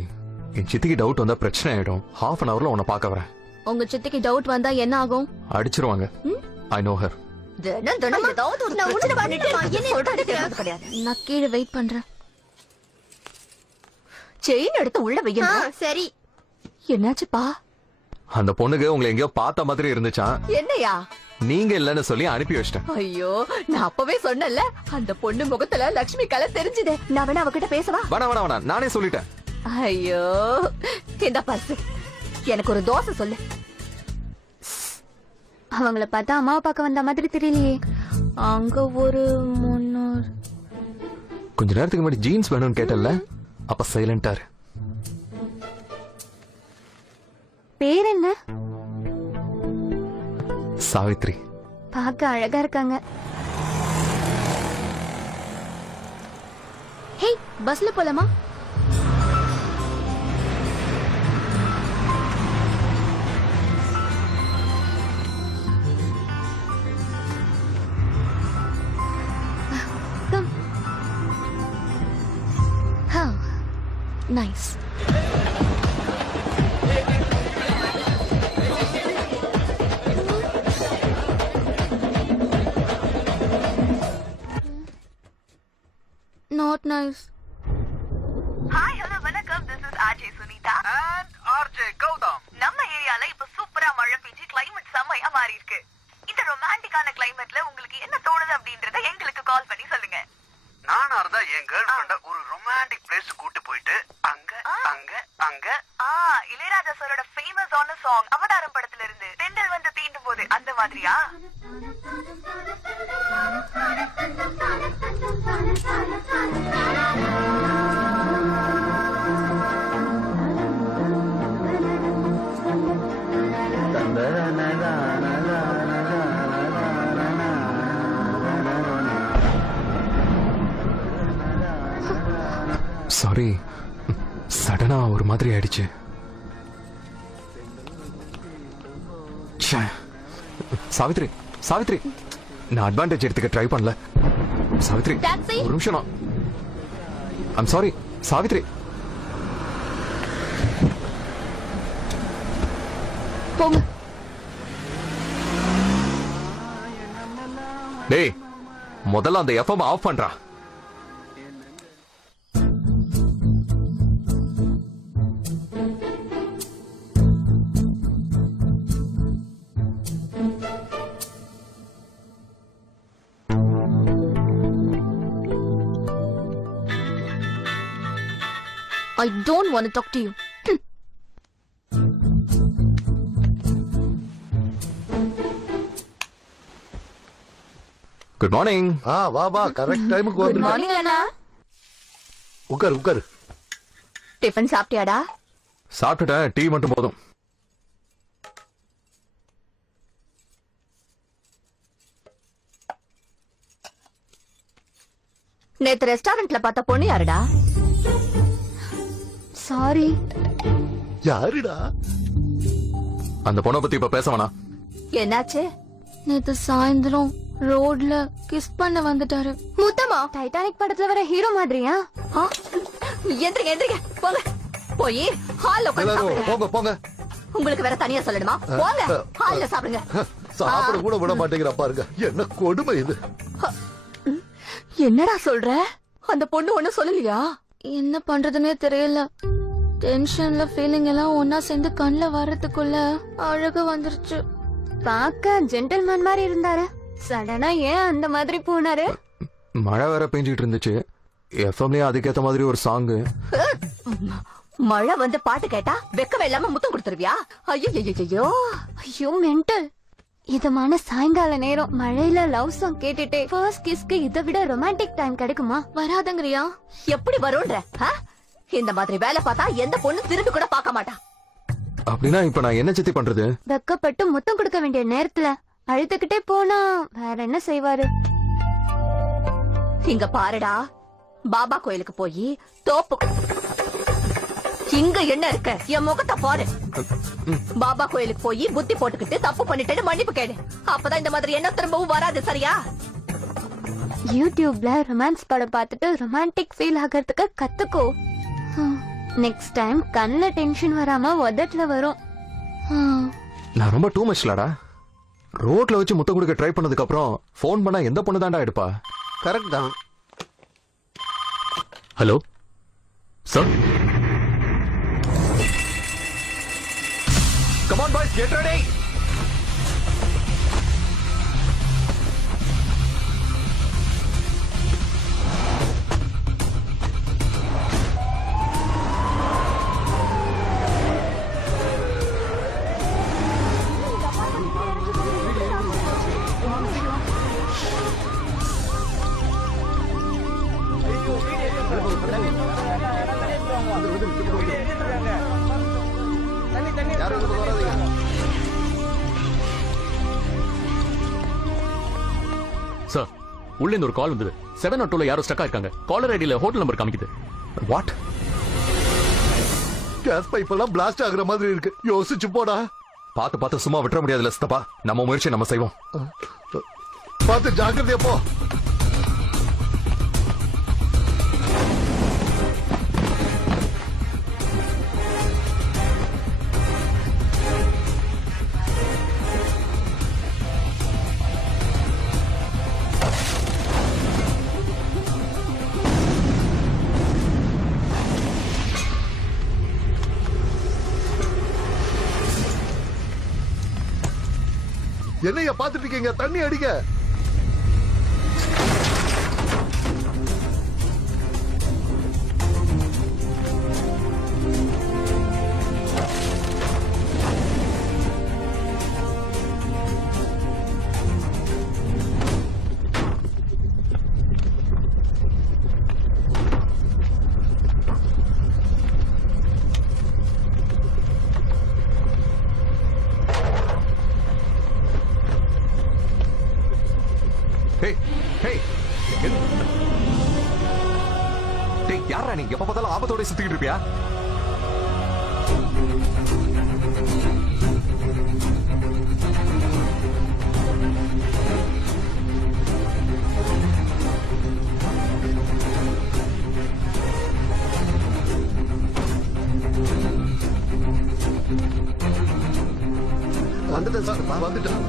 என் சித்திக்கு டவுட் வந்தா பிரச்சனை ஆயிடும். half an hourல உன்னை பார்க்க வரேன். உங்க சித்திக்கு டவுட் வந்தா என்ன ஆகும்? அடிச்சிருவாங்க. I know her. தினம் ஏதாவது ஒரு உருட்டு பண்ணிட்டு சொல்றது கேட்கறது கிடையாது. நான் கீழே வெயிட் பண்றேன். செயின் எடுத்து உள்ள வைங்க. சரி. என்னாச்சுப்பா? அந்த பொண்ணுக்கு உங்களை எங்கேயோ பார்த்த மாதிரி இருந்துச்சான். என்னையா? நீங்க இல்லன்னு சொல்லி அனுப்பி வச்சிட்டேன். ஐயோ, நான் அப்பவே சொன்னேன்ல, அந்த பொண்ணு முகத்துல லட்சுமி கலை தெரிஞ்சுதே. நான் வேணா அவகிட்ட பேசவா? வேணாம் நானே சொல்லிட்டேன். ஐயோ, இந்த பர்ஸ் எனக்கு ஒரு தோசை சொல்லு. அவங்கள பார்த்தா அம்மாவை பார்க்க வந்த மாதிரி தெரியலையே. அங்க ஒரு 300. கொஞ்ச நேரத்துக்கு முன்னாடி ஜீன்ஸ் வேணும்னு கேட்டல, அப்ப சைலண்டா இரு. பேர் என்ன? சாவித்ரி. பார்க்க அழகா இருக்காங்க. ஹே, பஸ்ல போலாமா? Come. Huh. Nice. Not nice. Hi, hello, வணக்கம். This is RJ Sunita and RJ Gautam. நம்ம ஏரியால இப்ப சூப்பரா மழை பெஞ்சு climate செமையா மாறி இருக்கு. இந்த ரொமான்டிக்கான கிளைமேட்ல உங்களுக்கு என்ன தோணுது அப்படின்றத எங்களுக்கு கால் பண்ணி சொல்லுங்க. நானா இருந்தா என் கேர்ள் ஃபிரெண்ட ஒரு ரொமான்டிக் பிளேஸ் கூட்டி போயிட்டு அங்க இளையராஜா சாரோட ஃபேமஸ் ஆன சாங் அவதாரம் படத்துல இருந்து தென்றல் வந்து தீண்டும் போது அந்த மாதிரியா? சாரி, சடனா ஒரு மாதிரி ஆயிடுச்சு. ச்சே. சாவித்ரி நான் அட்வான்டேஜ் எடுத்துக்க ட்ரை பண்ணல. சாவித்ரி, Taxi. ஒரு நிமிஷம். I'm sorry Savitri. போங்க. டேய், முதல்ல அந்த எஃப்எம் ஆஃப் பண்றா. I don't want to talk to you. Good morning. வா கரெக்ட் டைமுக்கு Good வந்து morning, அண்ணா. உட்காரு. டிஃபன் சாப்பிட்டியாடா? சாப்பிட்டுட்டேன், டீ மட்டும் போதும். நேத்து ரெஸ்டாரண்ட்ல பார்த்த பொண்ணு யாருடா? சாரி. யாருடா? அந்த பொண்ணை பத்தி இப்ப பேச வேணாம். என்னாச்சு? நேத்து சாயந்தரம் ரோட்ல கிஸ் பண்ண வந்துட்டாரு. முத்தமா? டைட்டானிக் படத்துல வர ஹீரோ மாதிரியா? எந்திரிங்க போங்க. போய் ஹால்ல உட்கார்ந்து எல்லாரும் சாப்பிடுங்க. போங்க. உங்களுக்கு வேற தனியா சொல்லணுமா? போங்க ஹால்ல சாப்பிடுங்க. சாப்பிட கூட விட மாட்டேங்கிற பாருங்க. என்ன கொடுமை இது. என்னடா சொல்ற? அந்த பொண்ணு ஒண்ணு சொல்லலையா? என்ன பண்றதுன்னே தெரியல. டென்ஷன்ல ஃபீலிங் எல்லாம் ஒன்னா சேர்ந்து கண்ணுல வர்றதுக்குள்ள அழகு வந்துருச்சு. பாக்க ஜென்டில்மேன் மாதிரி இருந்தாரு. சடனா ஏன் அந்த மாதிரி போனாரு? மழை வேற பெஞ்சிட்டு இருந்துச்சு. எஃப்எம்லயே அதுக்கேத்த மாதிரி ஒரு சாங். மழை வந்து பாட்டு கேட்டா வெக்கவே இல்லாம முத்தம் கொடுத்துருவியா? ஐயோ மென்டல். இதமான சாயங்கால நேரம் மழையில லவ் சாங் கேட்டுட்டே ஃபர்ஸ்ட் கிஸ்க்கு இதை விட ரொமான்டிக் டைம் கிடைக்குமா? வராதங்கறியா? எப்படி வரும்ன்ற? இந்த மாதிரி வேலை பார்த்தா எந்த பொண்ணு திரும்பி கூட பார்க்க மாட்டா. அப்படின்னா இப்ப நான் என்ன சித்தி பண்றது? வெக்கப்பட்டு முத்தம் கொடுக்க வேண்டிய நேரத்துல அழுதுகிட்டே போனா வேற என்ன செய்வாரு? இங்க பாருடா, பாபா கோயிலுக்கு போய் தோப்பு இங்க என்ன இருக்க என் முகத்தை பாரு. பாபா கோயிலுக்கு போய் புத்தி போட்டுக்கிட்டு தப்பு பண்ணிட்டேன்னு மன்னிப்பு கேடு. அப்பதான் இந்த மாதிரி என்ன திரும்பவும் வராது. சரியா? யூடியூப்ல ரொமான்ஸ் படம் பார்த்துட்டு ரொமான்டிக் ஃபீல் ஆகிறதுக்கு கத்துக்கோ. நெக்ஸ்ட் டைம் கண்ணுல டென்ஷன் வராம உதட்டுல வரும். நான் ரொம்ப டூ மச்லாடா. ரோட்ல வச்சு முட்டை கொடுக்க ட்ரை பண்ணதுக்கு அப்புறம் ஃபோன் பண்ணா எந்த பொண்ணு தான்டா எடுப்பா? கரெக்ட் தான். Hello sir. Come on boys, get ready. Sir, உள்ள இருந்து ஒரு கால் வந்தது. 702ல யாரோ ஸ்டக் ஆயிருக்காங்க. காலர் ஐடியில ஹோட்டல் நம்பர் காமிக்குது. What? கேஸ் பைப் எல்லாம் பிளாஸ்ட் ஆகுற மாதிரி இருக்கு. யோசிச்சு போடா. பார்த்து சும்மா விட்டுற முடியாதுல்ல சித்தப்பா. நம்ம முயற்சி நம்ம செய்வோம். பார்த்து ஜாக்கிரதையா போ. என்னைய பாத்துட்டு இருக்கீங்க? தண்ணி அடிங்க. Hey, hey. டேய் யாரா நீ? எப்ப பார்த்தாலும் ஆபத்தோட சுத்திட்டு இருப்பியா? வந்துட்டேன் சார், வந்துட்டேன்.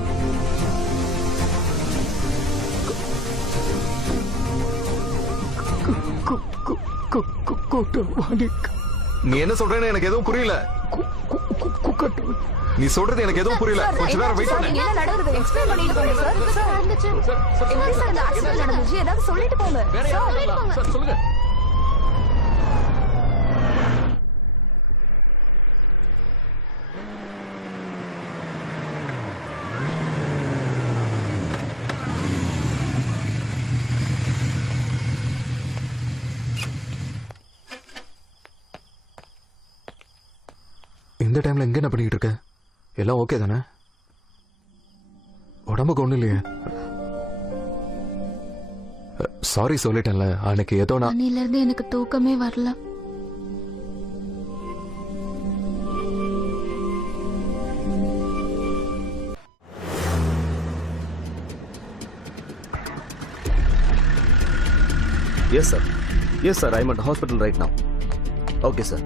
நீ என்ன சொல்றேன்னு எனக்கு எதுவும் புரியல. நீ சொல்றது எனக்கு எதுவும் புரியல. கொஞ்ச நேரம் வெயிட் பண்ணு. என்ன நடக்குது எக்ஸ்பிளைன் பண்ணிட்டு போங்க சார். எப்படி சார் இந்த ஆக்சிடென்ட் நடந்துச்சு? ஏதாவது சொல்லிட்டு போங்க. வேற யாரும் சார் சொல்லுங்க. இந்த டைம்ல எங்க என்ன பண்ணிட்டு இருக்க? எல்லாம் ஓகே தானே? உடம்புக்கு ஒண்ணு இல்லையே? சாரி சொல்லிட்டேன்ல அன்னைக்கு ஏதோ நான் அன்னில இருந்து எனக்கு தூக்கமே வரல. Yes, sir. Yes, sir. I'm at the hospital right now. Okay, sir.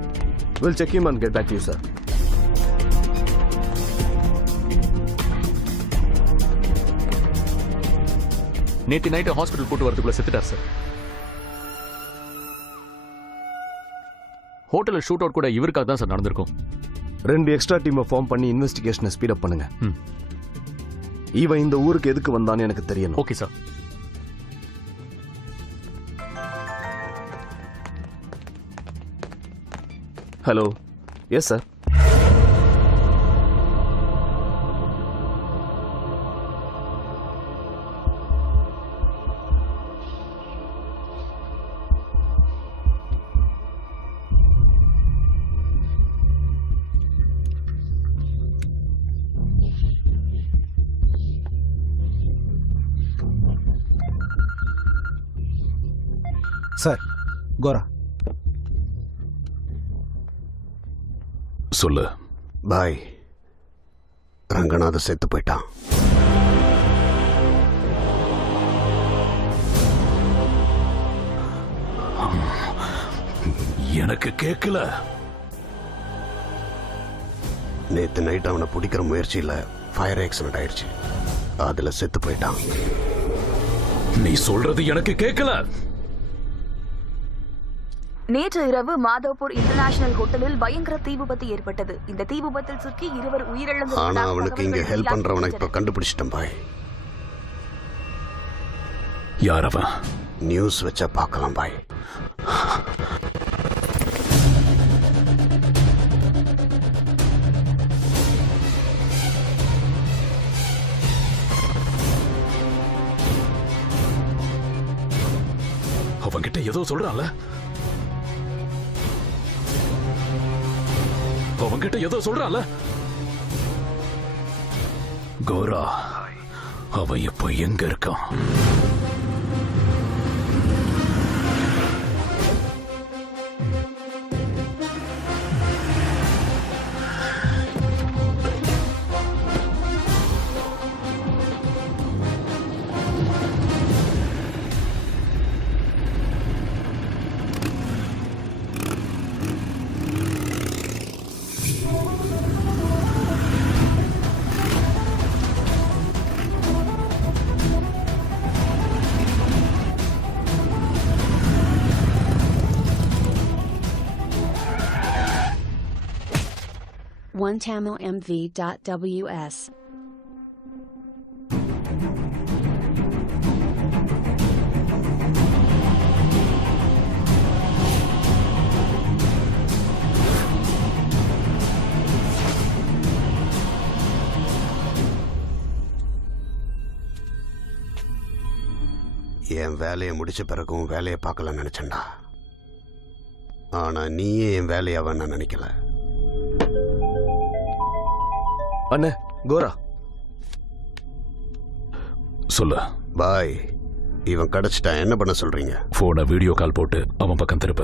We'll check him and get back to you, sir. நேத்து நைட் ஹாஸ்பிடல் கூட்டு வரதுக்குள்ள செத்துட்டார் சார். ஹோட்டல்ல ஷூட் அவுட் கூட இவருக்காக தான் சார் நடந்திருக்கும். 2 எக்ஸ்ட்ரா டீமை ஃபார்ம் பண்ணி இன்வெஸ்டிகேஷனை ஸ்பீட் அப் பண்ணுங்க. இவன் இந்த ஊருக்கு எதுக்கு வந்தான்னு எனக்கு தெரியணும். Okay sir. Hello. Yes sir. Sir கோரா. சொல்லு. பாய், ரங்கநாத செத்து போயிட்டான். எனக்கு கேட்கல. நேத்து நைட் அவனை பிடிக்கிற முயற்சியில ஃபயர் ஆக்சிடென்ட் ஆயிடுச்சு. அதுல செத்து போயிட்டான். நீ சொல்றது எனக்கு கேட்கல. நேற்று இரவு மாதவ்பூர் இன்டர்நேஷனல் ஹோட்டலில் பயங்கர தீ விபத்து ஏற்பட்டது. இந்த தீ விபத்தில் சிக்கி 2 உயிரிழந்து ஆனா அவனுக்கு இங்க ஹெல்ப் பண்றவனை இப்ப கண்டுபிடிச்சிட்டேன் பாய். யார் அவன்? நியூஸ் வச்சா பார்க்கலாம் பாய். அவன்கிட்ட ஏதோ சொல்றான்ல. அவன்கிட்ட ஏதோ சொல்றான்ல. கோரா, அவன் இப்ப எங்க இருக்கான்? OneTamilMV.ws. என் வேலையை முடிச்ச பிறகும் வேலையை பார்க்கல நினைச்சேன்டா. ஆனா நீயே என் வேலையை அவன் நினைக்கல. அண்ணே, கோரா சொல்ல. பாய், இவன் கிடைச்சிட்டான். என்ன பண்ண சொல்றீங்க? போனை வீடியோ கால் போட்டு அவன் பக்கம் திருப்ப.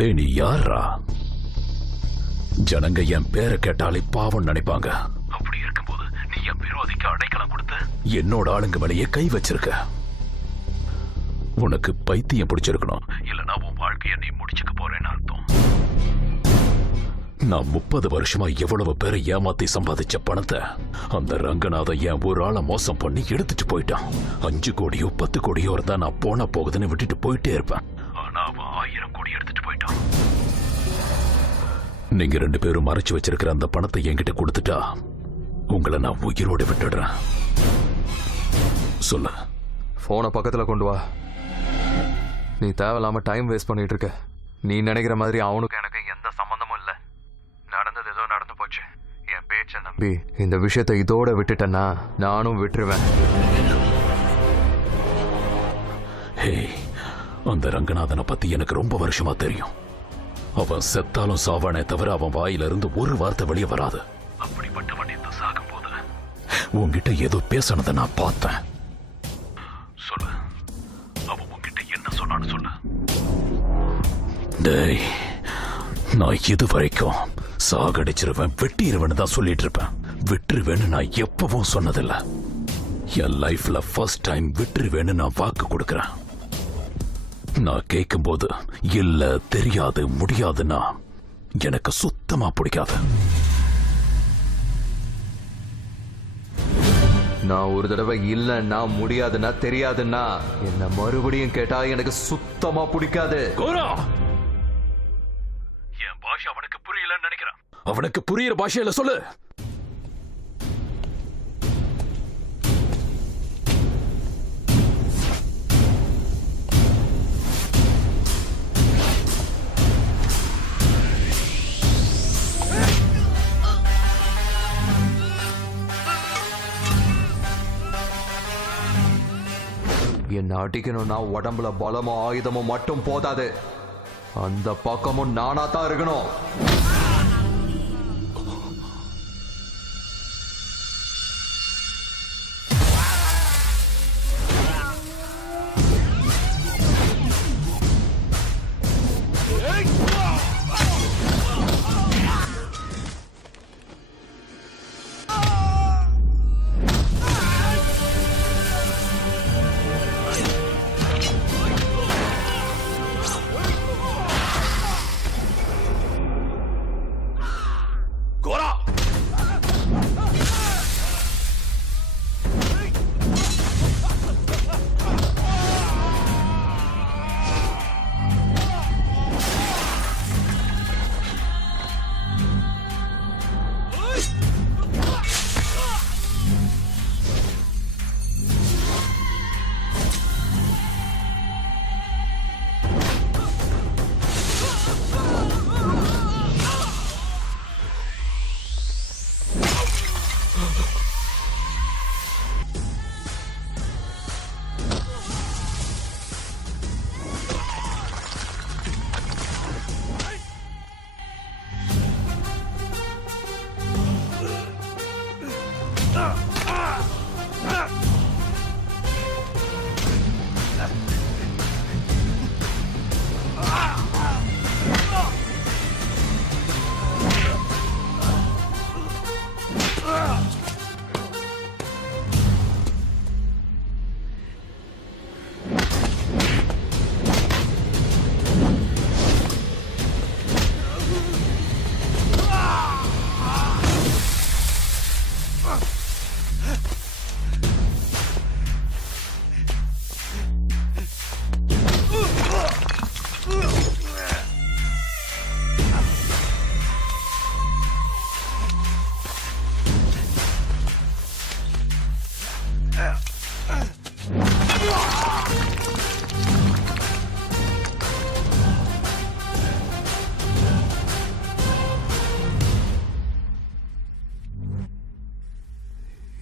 டேய், நீ யாரா? ஜனங்க என் பேரை கேட்டாலே பாவம் நினைப்பாங்க. அப்படி இருக்கும்போது நீ என் விரோதிக்கு அடைக்கலம் கொடுத்து என்னோட ஆளுங்க மேலேயே கை வச்சிருக்க. உனக்கு பைத்தியம் பிடிச்சிருக்கணும், இல்லனா உன் வாழ்க்கைய நீ முடிச்சுக்க போறேன்னு அர்த்தம். நான் 30 வருஷமா எவ்வளவு பேரை ஏமாத்தி சம்பாதிச்ச பணத்தை அந்த ரங்கநாதன் என் ஒரு ஆளை மோசம் பண்ணி எடுத்துட்டு போயிட்டான். 5 கோடியோ 10 கோடியோ இருந்தா நான் போன போகுதுன்னு விட்டுட்டு போயிட்டே இருப்பேன். ஆனா அவன் 1000 கோடி எடுத்துட்டு போயிட்டான். நீங்க 2 பேரும் மறைச்சு வச்சிருக்கிற அந்த பணத்தை என்கிட்ட கொடுத்துட்டா உங்களை நான் உயிரோட விட்டுடுறேன். சொல்லு. போனை பக்கத்துல கொண்டு வா. நீ தேவையில்லாம டைம் வேஸ்ட் பண்ணிட்டு இருக்க. நீ நினைக்கிற மாதிரி அவனுக்கு எனக்கு எந்த சம்பந்தமும் இல்ல. நடந்தது ஏதோ நடந்து போச்சு. என் பேச்ச நம்பி இந்த விஷயத்தை இதோட விட்டுட்டேன்னா நானும் விட்டுருவேன். ஹே, அந்த ரங்கநாதனை பத்தி எனக்கு ரொம்ப வருஷமா தெரியும். அவன் செத்தாலும் சாவானே தவிர அவன் வாயிலிருந்து ஒரு வார்த்தை வெளியே வராது. அப்படிப்பட்டவன் இந்த சாகும் போது உன்கிட்ட ஏதோ பேசணுதை நான் பார்த்தேன். சொல்லு, அவன் உன்கிட்ட என்ன சொன்னான்னு சொல்லு. டேய், நான் இது வரைக்கும் சாகடிச்சிருவேன், வெட்டிடுவேன்னு தான் சொல்லிட்டு இருப்பேன். விட்டுருவேன்னு நான் எப்பவும் சொன்னதில்லை. என் லைஃப்ல ஃபர்ஸ்ட் டைம் விட்டுருவேன்னு நான் வாக்கு கொடுக்கிறேன். நான் கேட்கும் போது இல்ல, தெரியாது, முடியாதுன்னா எனக்கு சுத்தமா பிடிக்காது. நான் ஒரு தடவை இல்லைன்னா, முடியாதுன்னா, தெரியாதுன்னா என்ன மறுபடியும் கேட்டா எனக்கு சுத்தமா பிடிக்காது. கோரா, என் பாஷை அவனுக்கு புரியலன்னு நினைக்கிறேன். அவனுக்கு புரியுற பாஷையில சொல்லு. என்ன அடிக்கணும்னா உடம்புல பலமும் ஆயுதமும் மட்டும் போதாது, அந்த பக்கமும் நானா தான் இருக்கணும்.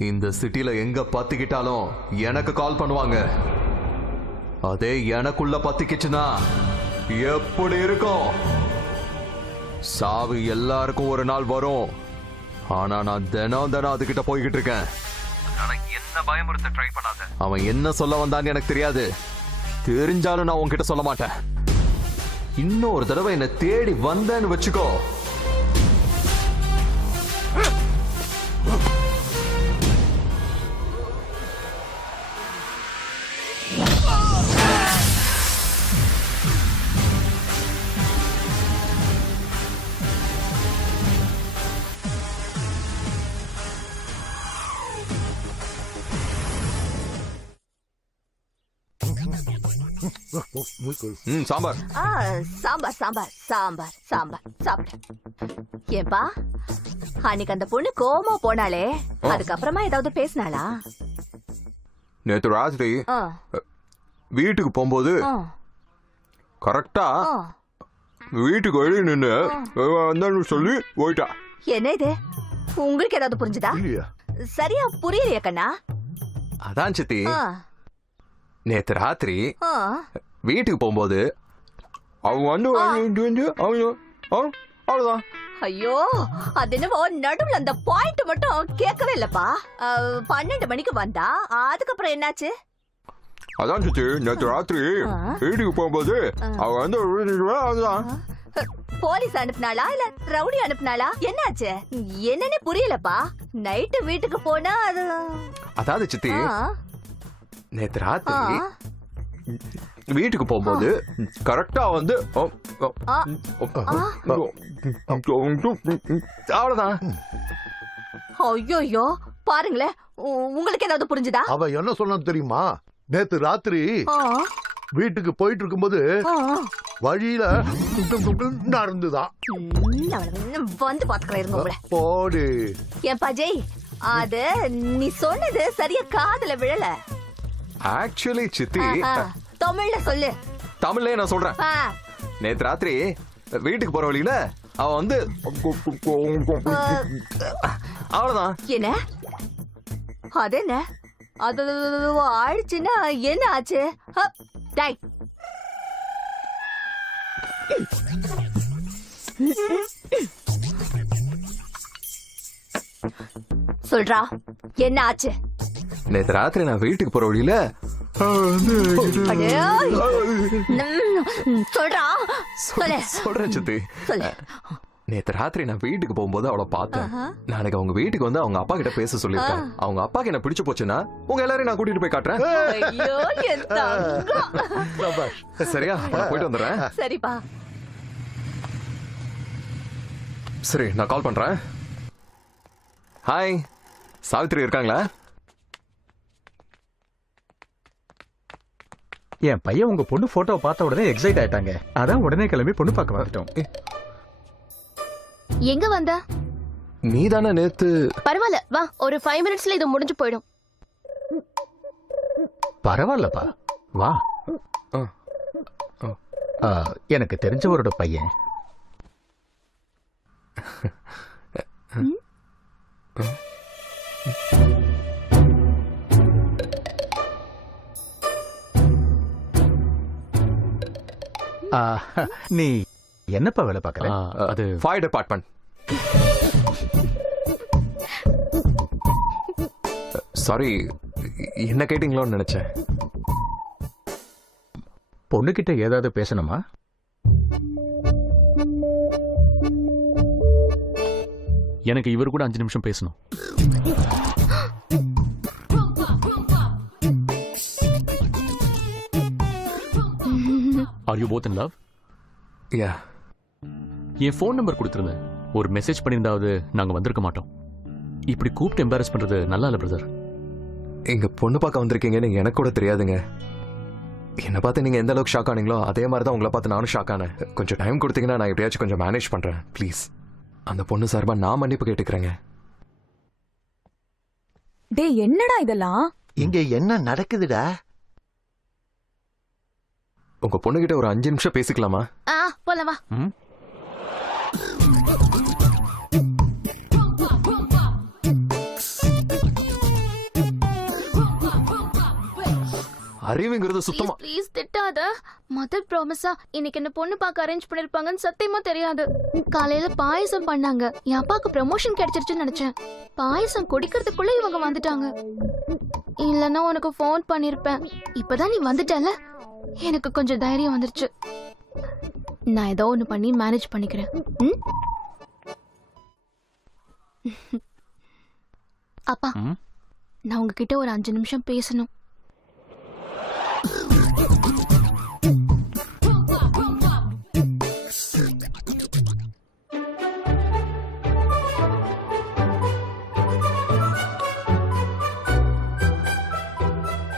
இந்த சிட்டில எங்க பத்திக்கிட்டாலும் எனக்கு கால் பண்ணுவாங்க. அதே எனக்குள்ள பத்திக்கிச்சுன்னா எப்படி இருக்கும்? சாவு எல்லாருக்கும் ஒரு நாள் வரும். ஆனா நான் தினம் அதுகிட்ட போய்கிட்டு இருக்கேன். ஆனா என்ன பயமுறுத்த ட்ரை பண்ணாத. அவன் என்ன சொல்ல வந்தான்னு எனக்கு தெரியாது. தெரிஞ்சாலும் நான் உன்கிட்ட சொல்ல மாட்டேன். இன்னொரு தடவை என்ன தேடி வந்தேன்னு வச்சுக்கோ. சாம்பார். சாம்பார் சாம்பார் சாம்பார் சாம்பார் சாப்பிட்டேன். ஏன்பா அன்னைக்கு அந்த பொண்ணு கோமா போனாலே, அதுக்கப்புறமா ஏதாவது பேசினாளா? நேத்து ராத்திரி ஆ, வீட்டுக்கு போகும்போது ஆ, கரெக்டா ஆ. வீட்டுக்கு வெளியே நின்று வந்தேன்னு சொல்லி போயிட்டா. என்ன இது? உங்களுக்கு ஏதாவது புரிஞ்சுதா? இல்லையா? சரியா புரியலையா கண்ணா? அதான் சித்தி, ஆ, நேத்து ராத்திரி ஆ. வீட்டுக்கு போகும்போது அவங்க வந்து அவ்வளவுதான். ஐயோ, அது என்னவோ நடுவுல அந்த பாயிண்ட் மட்டும் கேட்கவே இல்லப்பா. 12 மணிக்கு வந்தா, அதுக்கப்புறம் என்னாச்சு? அதான் சித்தி, நேத்து ராத்திரி வீட்டுக்கு போகும்போது அவங்க வந்து அவ்வளவுதான். போலீஸ் அனுப்புனாளா இல்ல ரவுடி அனுப்புனாளா? என்னாச்சு? என்னன்னு புரியலப்பா. நைட்டு வீட்டுக்கு போனா அது அதாவது சித்தி, ஆ, நேத்து ஆ. ராத்திரி வீட்டுக்கு போகும்போது கரெக்டா வந்து அவ்வளவுதான். ஐயோ, பாருங்களேன், உங்களுக்கு ஏதாவது புரிஞ்சுதா? அவ என்ன சொன்னா தெரியுமா? நேத்து ராத்திரி ஆ, வீட்டுக்கு போயிட்டு இருக்கும்போது ஆ. வழியில நடந்துதான். வந்து பாத்துக்கிறேன் இருங்க உங்களை. போடு. ஏன்பா ஜெய், அது நீ சொன்னது சரியா காதுல விழல. ஆக்சுவலி சித்தி, ஆ, தமிழ்ல சொல்லு. தமிழ்லயே நான் சொல்றேன். ஆ, நேத்து ராத்திரி வீட்டுக்கு போற வழியில அவ வந்து அவ்வளவுதான். என்ன அது? என்ன அது ஆயிடுச்சுன்னா என்ன ஆச்சு? டேய், சொல்றா, என்ன ஆச்சு? நேத்து ராத்திரி நான் வீட்டுக்கு போற வழியில அடேய், சொல்றா, சொல்லு. சொல்றேன் சித்தி. சொல்லு. நேத்து ராத்திரி நான் வீட்டுக்கு போகும்போது அவளை பார்த்தேன். நாளைக்கு அவங்க வீட்டுக்கு வந்து அவங்க அப்பா கிட்ட பேச சொல்லிருக்கேன். அவங்க அப்பாக்கு என்ன பிடிச்சு போச்சுன்னா உங்க எல்லாரையும் நான் கூட்டிட்டு போய் காட்டுறேன். ஐயோ, என் தங்கம். சரியா? நான் போயிட்டு வந்துடுறேன். சரிப்பா. சரி, நான் கால் பண்றேன். ஹாய், சாவித்ரி இருக்காங்களா? என் பையன் உங்க பொண்ணு போட்டோவை பார்த்த உடனே எக்ஸைட் ஆயிட்டாங்க. அதான் உடனே கிளம்பி பொண்ணு பார்க்க வந்துட்டோம். எங்க வந்த? நீ தானே நேத்து? பரவாயில்ல, வா, ஒரு 5 மினிட்ஸ்ல இது முடிஞ்சு போயிடும். பரவாயில்லப்பா, வா. எனக்கு தெரிஞ்சவரோட பையன். நீ என்னப்பா வேலை பார்க்கற? அது ஃபயர் டிபார்ட்மெண்ட். சாரி, என்ன கேட்டீங்களோன்னு நினைச்சேன். பொண்ணுகிட்ட ஏதாவது பேசணுமா? எனக்கு இவர் கூட 5 நிமிஷம் பேசணும். Are you both in love? Yeah. N phone number கொடுத்துருந்தேன். ஒரு மெசேஜ் பண்ணியிருந்தாவது நாங்க வந்திருக்க மாட்டோம். இப்படி கூப்பிட்டு எம்பாரஸ் பண்றது நல்லா இல்ல பிரதர். எங்க பொண்ணு பார்க்க வந்திருக்கீங்கன்னு எனக்கு கூட தெரியாதுங்க. என்ன பார்த்து நீங்க எந்த அளவுக்கு ஷாக் ஆனீங்களோ அதே மாதிரி தான் உங்களை பார்த்து நானும் ஷாக் ஆனேன். கொஞ்சம் டைம் கொடுத்தீங்கன்னா நான் எப்படியாச்சும் கொஞ்சம் மேனேஜ் பண்றேன். ப்ளீஸ், அந்த பொண்ணு சார்பா நான் மன்னிப்பு கேட்டுக்கிறேங்க. டேய், என்னடா இதெல்லாம்? இங்க என்ன நடக்குதுடா? உங்க பொண்ணுகிட்ட ஒரு 5 நிமிஷம் பேசிக்கலாமா? போலாம், வா. அறிவுங்கிறது சுத்தமா ப்ளீஸ் திட்டாத. மதர் ப்ராமிஸா இன்னைக்கு என்ன பொண்ணு பார்க்க அரேஞ்ச் பண்ணிருப்பாங்கன்னு சத்தியமா தெரியாது. காலையில பாயசம் பண்ணாங்க. என் அப்பாவுக்கு ப்ரமோஷன் கிடைச்சிருச்சுன்னு நினைச்சேன். பாயசம் குடிக்கிறதுக்குள்ள இவங்க வந்துட்டாங்க. இல்லன்னா உனக்கு ஃபோன் பண்ணிருப்பேன். இப்பதான் நீ வந்துட்டல, எனக்கு கொஞ்சம் தைரியம் வந்துருச்சு. நான் ஏதோ ஒண்ணு பண்ணி மேனேஜ் பண்ணிக்கிறேன். அப்பா, நான் உங்ககிட்ட ஒரு 5 நிமிஷம் பேசணும்.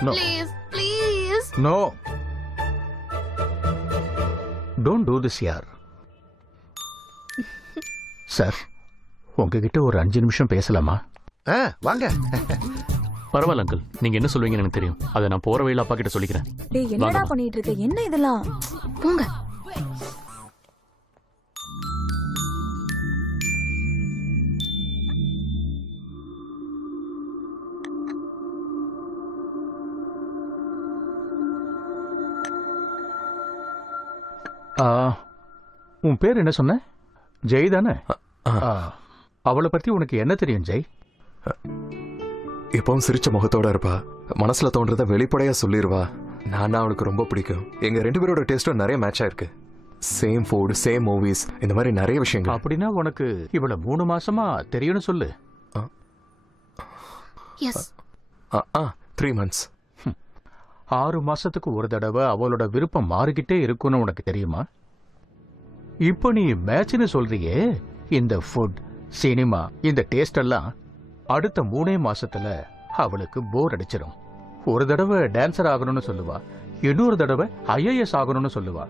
No. Please please. No. Don't do this, யார். சார், உங்ககிட்ட ஒரு 5 நிமிஷம் பேசலாமா? வாங்க. பரவாயில்ல அங்கிள், நீங்க என்ன சொல்லுவீங்கன்னு எனக்கு தெரியும். அதை நான் போற வழியில அப்பா கிட்ட சொல்லிக்கிறேன். டேய் என்னடா பண்ணிட்டு இருக்க? என்ன இதெல்லாம்? போங்க. உன் பேர் என்ன சொன்ன? ஜெய் தானே? அவளை பத்தி உனக்கு என்ன தெரியும் ஜெய்? எப்பவும் சிரிச்ச முகத்தோட இருப்பா. மனசுல தோன்றத வெளிப்படையா சொல்லிடுவா. நான் அவளுக்கு ரொம்ப பிடிக்கும். எங்க 2 பேரோட டேஸ்டும் நிறைய மேட்ச் ஆயிருக்கு. சேம் ஃபுட், சேம் மூவிஸ், இந்த மாதிரி நிறைய விஷயங்கள். அப்படின்னா உனக்கு இவள 3 மாசமா தெரியும்னு சொல்லு. எஸ். 3 months. 6 மாசத்துக்கு ஒரு தடவை அவளோட விருப்பம் மாறிக்கிட்டே இருக்குன்னு உனக்கு தெரியுமா? இப்போ நீ மேட்ச்னு சொல்றியே, இந்த ஃபுட், சினிமா, இந்த டேஸ்ட் எல்லாம் அடுத்த 3 மாசத்துல அவளுக்கு போர் அடிச்சிடும். ஒரு தடவை டான்சர் ஆகணும்னு சொல்லுவா, இன்னொரு தடவை IAS ஆகணும்னு சொல்லுவா.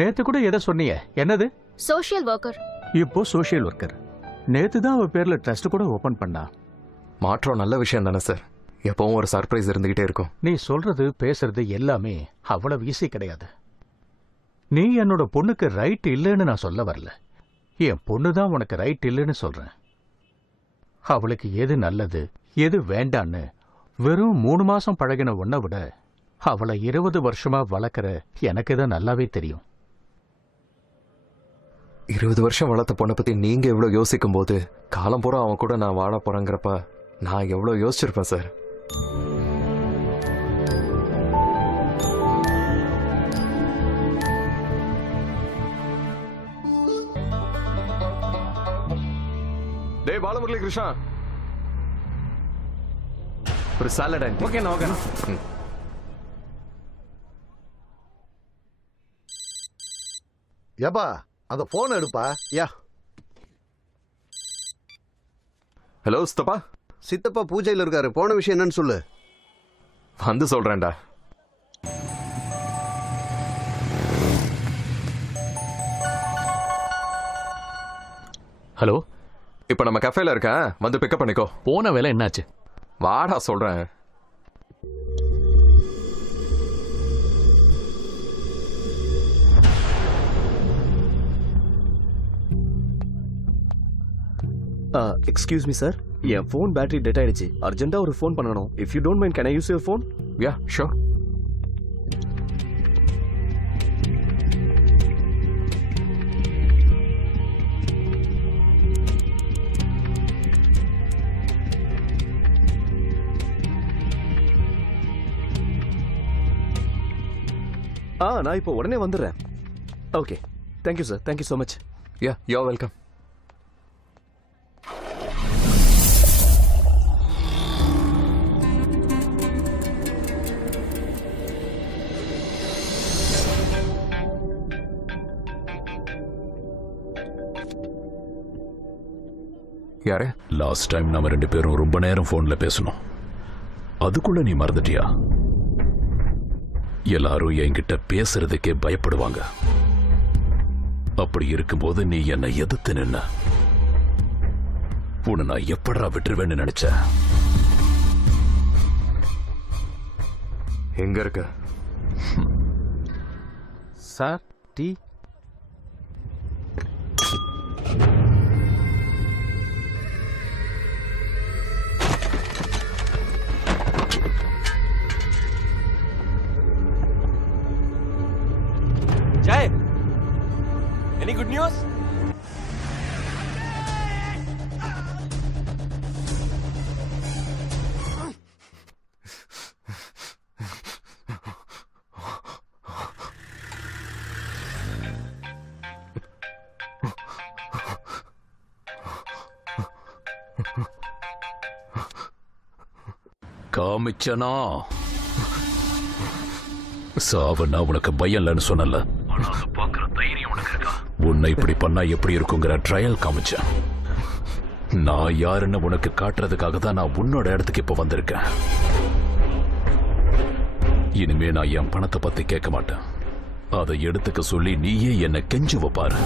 நேத்து கூட எதை சொன்னியே, என்னது? Social worker. இப்போ சோஷியல் ஒர்க்கர். நேத்து தான் அவ பேர்ல ட்ரஸ்ட் கூட ஓபன் பண்ணா. மாற்றம் நல்ல விஷயம் தானே சார்? எப்பவும் ஒரு சர்ப்ரைஸ் இருந்துகிட்டே இருக்கும். நீ சொல்றது பேசுறது எல்லாமே அவ்வளவு ஈஸி கிடையாது. நீ என்னோட பொண்ணுக்கு ரைட் இல்லைன்னு நான் சொல்ல வரல. என் பொண்ணு தான் உனக்கு ரைட் இல்லைன்னு சொல்றேன். அவளுக்கு எது நல்லது எது வேண்டான்னு வெறும் 3 மாசம் பழகின உன்னை விட அவளை 20 வருஷமா வளர்க்கிற எனக்கு தான் நல்லாவே தெரியும். 20 வருஷம் வளர்த்த பொண்ணை பத்தி நீங்க எவ்வளவு யோசிக்கும் போது, காலம் பூரா அவன் கூட நான் வாழ போறேங்கிறப்ப நான் எவ்வளவு யோசிச்சிருப்பேன் சார். டேய் பாலமுரளி கிருஷ்ணா, ஒரு சாலட் ஆண்டி. ஓகேண்ணா ஓகேண்ணா. ஏப்பா அந்த போன் எடுப்பா. யா. ஹலோ சித்தப்பா. சித்தப்பா பூஜையில் இருக்காரு. போன விஷயம் என்னன்னு சொல்லு. வந்து சொல்றேன்டா. ஹலோ, இப்ப நம்ம கஃபேல இருக்கேன், வந்து பிக்கப் பண்ணிக்கோ. போன வேலை என்னாச்சு? வாடா சொல்றேன். எக்ஸ்கியூஸ் மீ சார், என் ஃபோன் பேட்டரி டெட் ஆயிடுச்சு. அர்ஜென்ட்டா ஒரு ஃபோன் பண்ணணும். If you don't mind can I use your phone? Yeah sure. நான் இப்போ உடனே வந்துடுறேன். Okay, thank you sir, thank you so much. Yeah you are welcome. யாரு? லாஸ்ட் டைம் நாம 2 பேரும் ரொம்ப நேரம் போன்ல பேசணும். அதுக்குள்ள நீ மறந்துட்டியா? எல்லாரும் என்கிட்ட பேசுறதுக்கே பயப்படுவாங்க. அப்படி இருக்கும்போது நீ என்னை எதிர்த்து நின்ன. உன்னை நான் எப்படா விட்டுருவேன்னு நினைச்ச? எங்க இருக்க? Sir tea. Jai any good news? காமிச்சனா சாவனா உனக்கு பயம் இல்லைன்னு சொன்னல, உன்னை இப்படி பண்ணா எப்படி இருக்குங்கிற ட்ரையல் காமிச்சேன். நான் யாருன்னு உனக்கு காட்டுறதுக்காக தான் நான் உன்னோட இடத்துக்கு இப்ப வந்திருக்கேன். இனிமே நான் என் பணத்தை பத்தி கேட்க மாட்டேன். அதை எடுத்துக்க சொல்லி நீயே என்ன கெஞ்சுவ பாரு.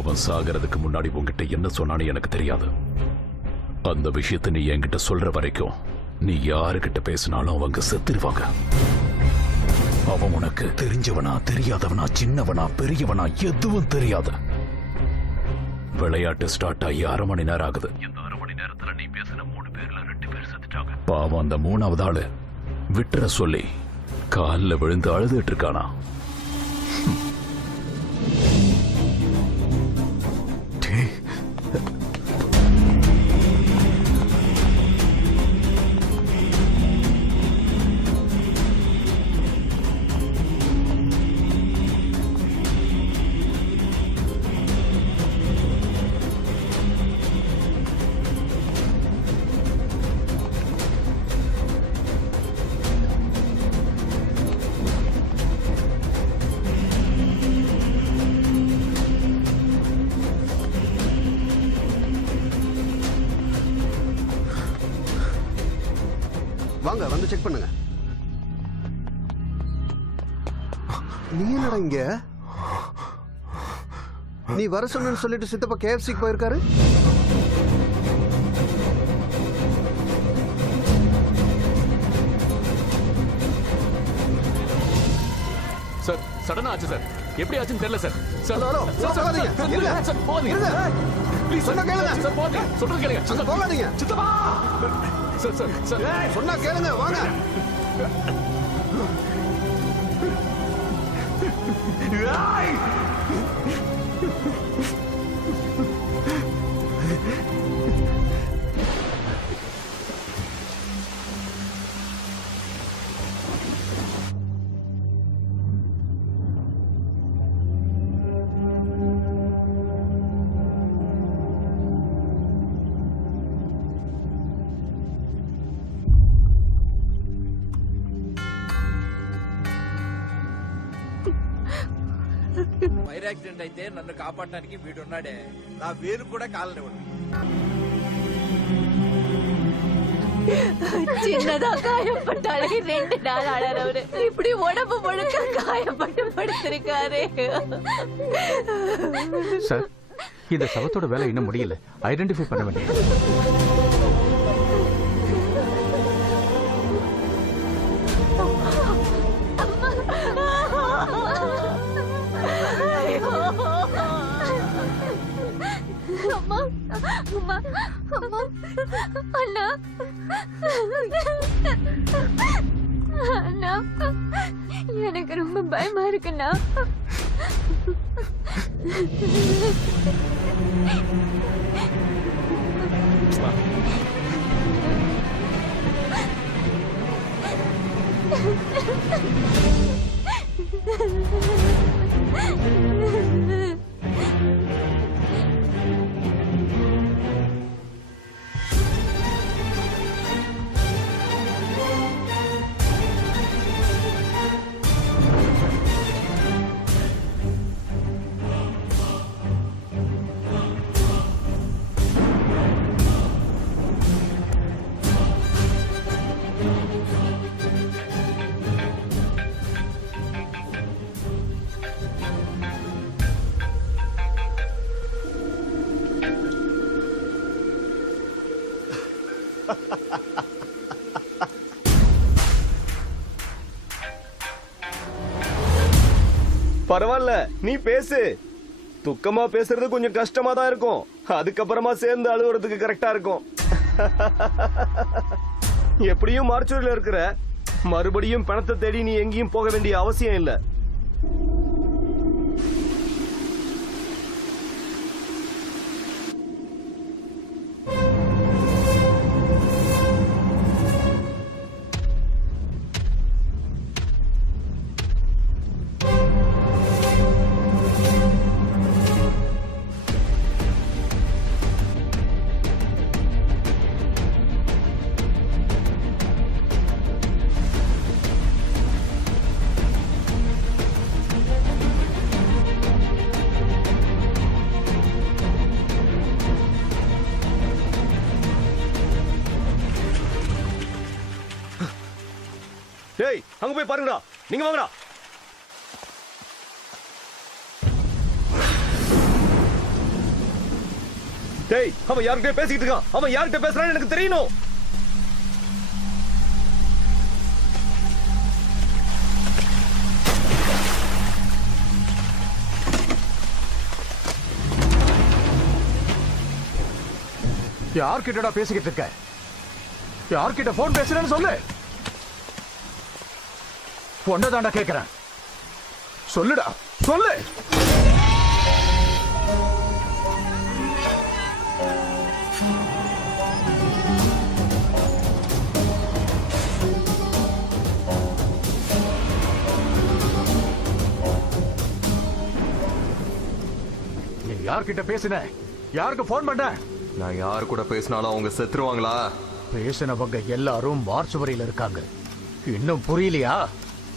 அவன் சாகிறதுக்கு முன்னாடி உன்கிட்ட என்ன சொன்னான்னு எனக்கு தெரியாது. அந்த விஷயத்தை நீ என்கிட்ட சொல்ற வரைக்கும் நீ யாருகிட்ட பேசினாலும் அவங்க செத்துருவாங்க. அவன் உனக்கு தெரிஞ்சவனா தெரியாதவனா சின்னவனா பெரியவனா எதுவும் தெரியாது. விளையாட்டு ஸ்டார்ட் ஆகி 1/2 மணி நேரம் ஆகுது. இந்த 1/2 மணி நேரத்துல நீ பேசின 3 பேர்ல 2 பேர் செத்துட்டாங்க. பாவம் அந்த 3வது ஆளு விட்டுற சொல்லி காலில் விழுந்து அழுதுட்டு இருக்கானா. வாங்க வந்து செக் பண்ணுங்க. நீ என்னடா இங்க? நீ வர சொன்னு சொல்லிட்டு சித்தப்பா KFCக்கு போயிருக்காரு. சார் சடனா ஆச்சு சார். எப்படி ஆச்சுன்னு தெரியல sir. Sir hello, sir, sir, போகாதீங்க. சார், இருங்க. சார், போகாதீங்க. இருங்க. ப்ளீஸ் சொன்னா கேளுங்க. சார் போகாதீங்க. சொல்றது கேளுங்க. அங்க போகாதீங்க. சித்தப்பா. சார் சார் சார் சொன்னா கேளுங்க. வாங்க. ఫైర్ యాక్సిడెంట్ అయితే నన్ను కాపాడడానికి వీడున్నాడే, నా వేలు కూడా కాలనివ్వడు. சின்னதா காயப்பட்டாலே 2 நாள் ஆளறவரு இப்படி உடம்பு முழுக்க காயப்பட்டு படுத்திருக்காரு. சார், இந்த சவத்தோட வேலை இன்னும் முடியல. ஐடென்டிஃபை பண்ண வேண்டியது. அம்மா அம்மா அம்மா அண்ணா அண்ணா, எனக்கு ரொம்ப பயமா இருக்குண்ணா. பரவாயில்ல, நீ பேசு. துக்கமா பேசுறது கொஞ்சம் கஷ்டமா தான் இருக்கும். அதுக்கப்புறமா சேர்ந்து அழுகுறதுக்கு கரெக்டா இருக்கும். எப்படியும் மார்ச்சூரில் இருக்கிற, மறுபடியும் பணத்தை தேடி நீ எங்கேயும் போக வேண்டிய அவசியம் இல்ல. அங்க போய் பாருங்கடா. நீங்க வாங்கடா. டேய், அவன் யார்கிட்ட பேசிக்கிட்டு இருக்கான்? அவன் யார்கிட்ட பேசுறான்னு எனக்கு தெரியணும். யார்கிட்டடா பேசிக்கிட்டு இருக்க? யார்கிட்ட போன் பேசுறேன்னு சொல்லு. பொண்ணதாண்டா கேக்குறேன். சொல்லுடா, சொல்லு. நீ யார்கிட்ட பேசின? யாருக்கு போன் பண்ண? நான் யார் கூட பேசினாலும் அவங்க செத்துருவாங்களா? பேசினவங்க எல்லாரும் மார்ச்சுவரியில இருக்காங்க. இன்னும் புரியலையா?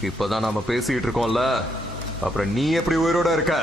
இப்பதான் நாம பேசிட்டு இருக்கோம்ல, அப்புறம் நீ எப்படி உயிரோட இருக்க?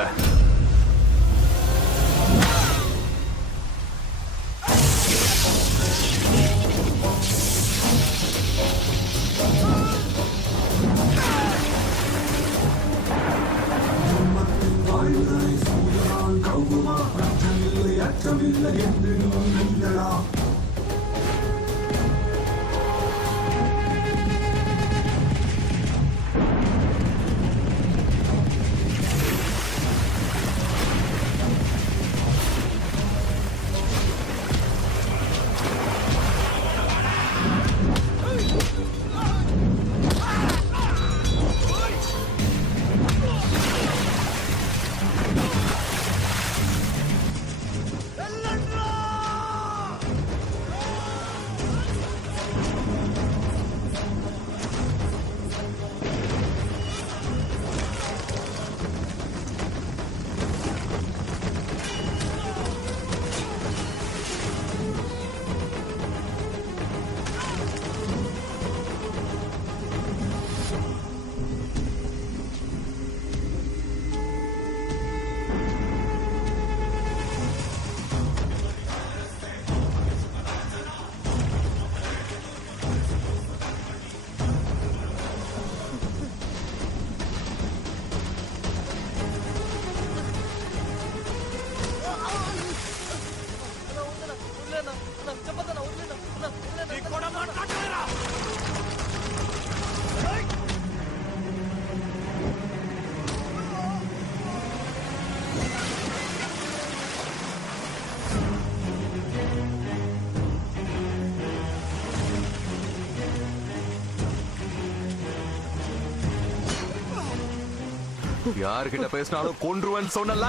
யார்கிட்ட பேசினாலும் கொன்றுவன் சொன்னல.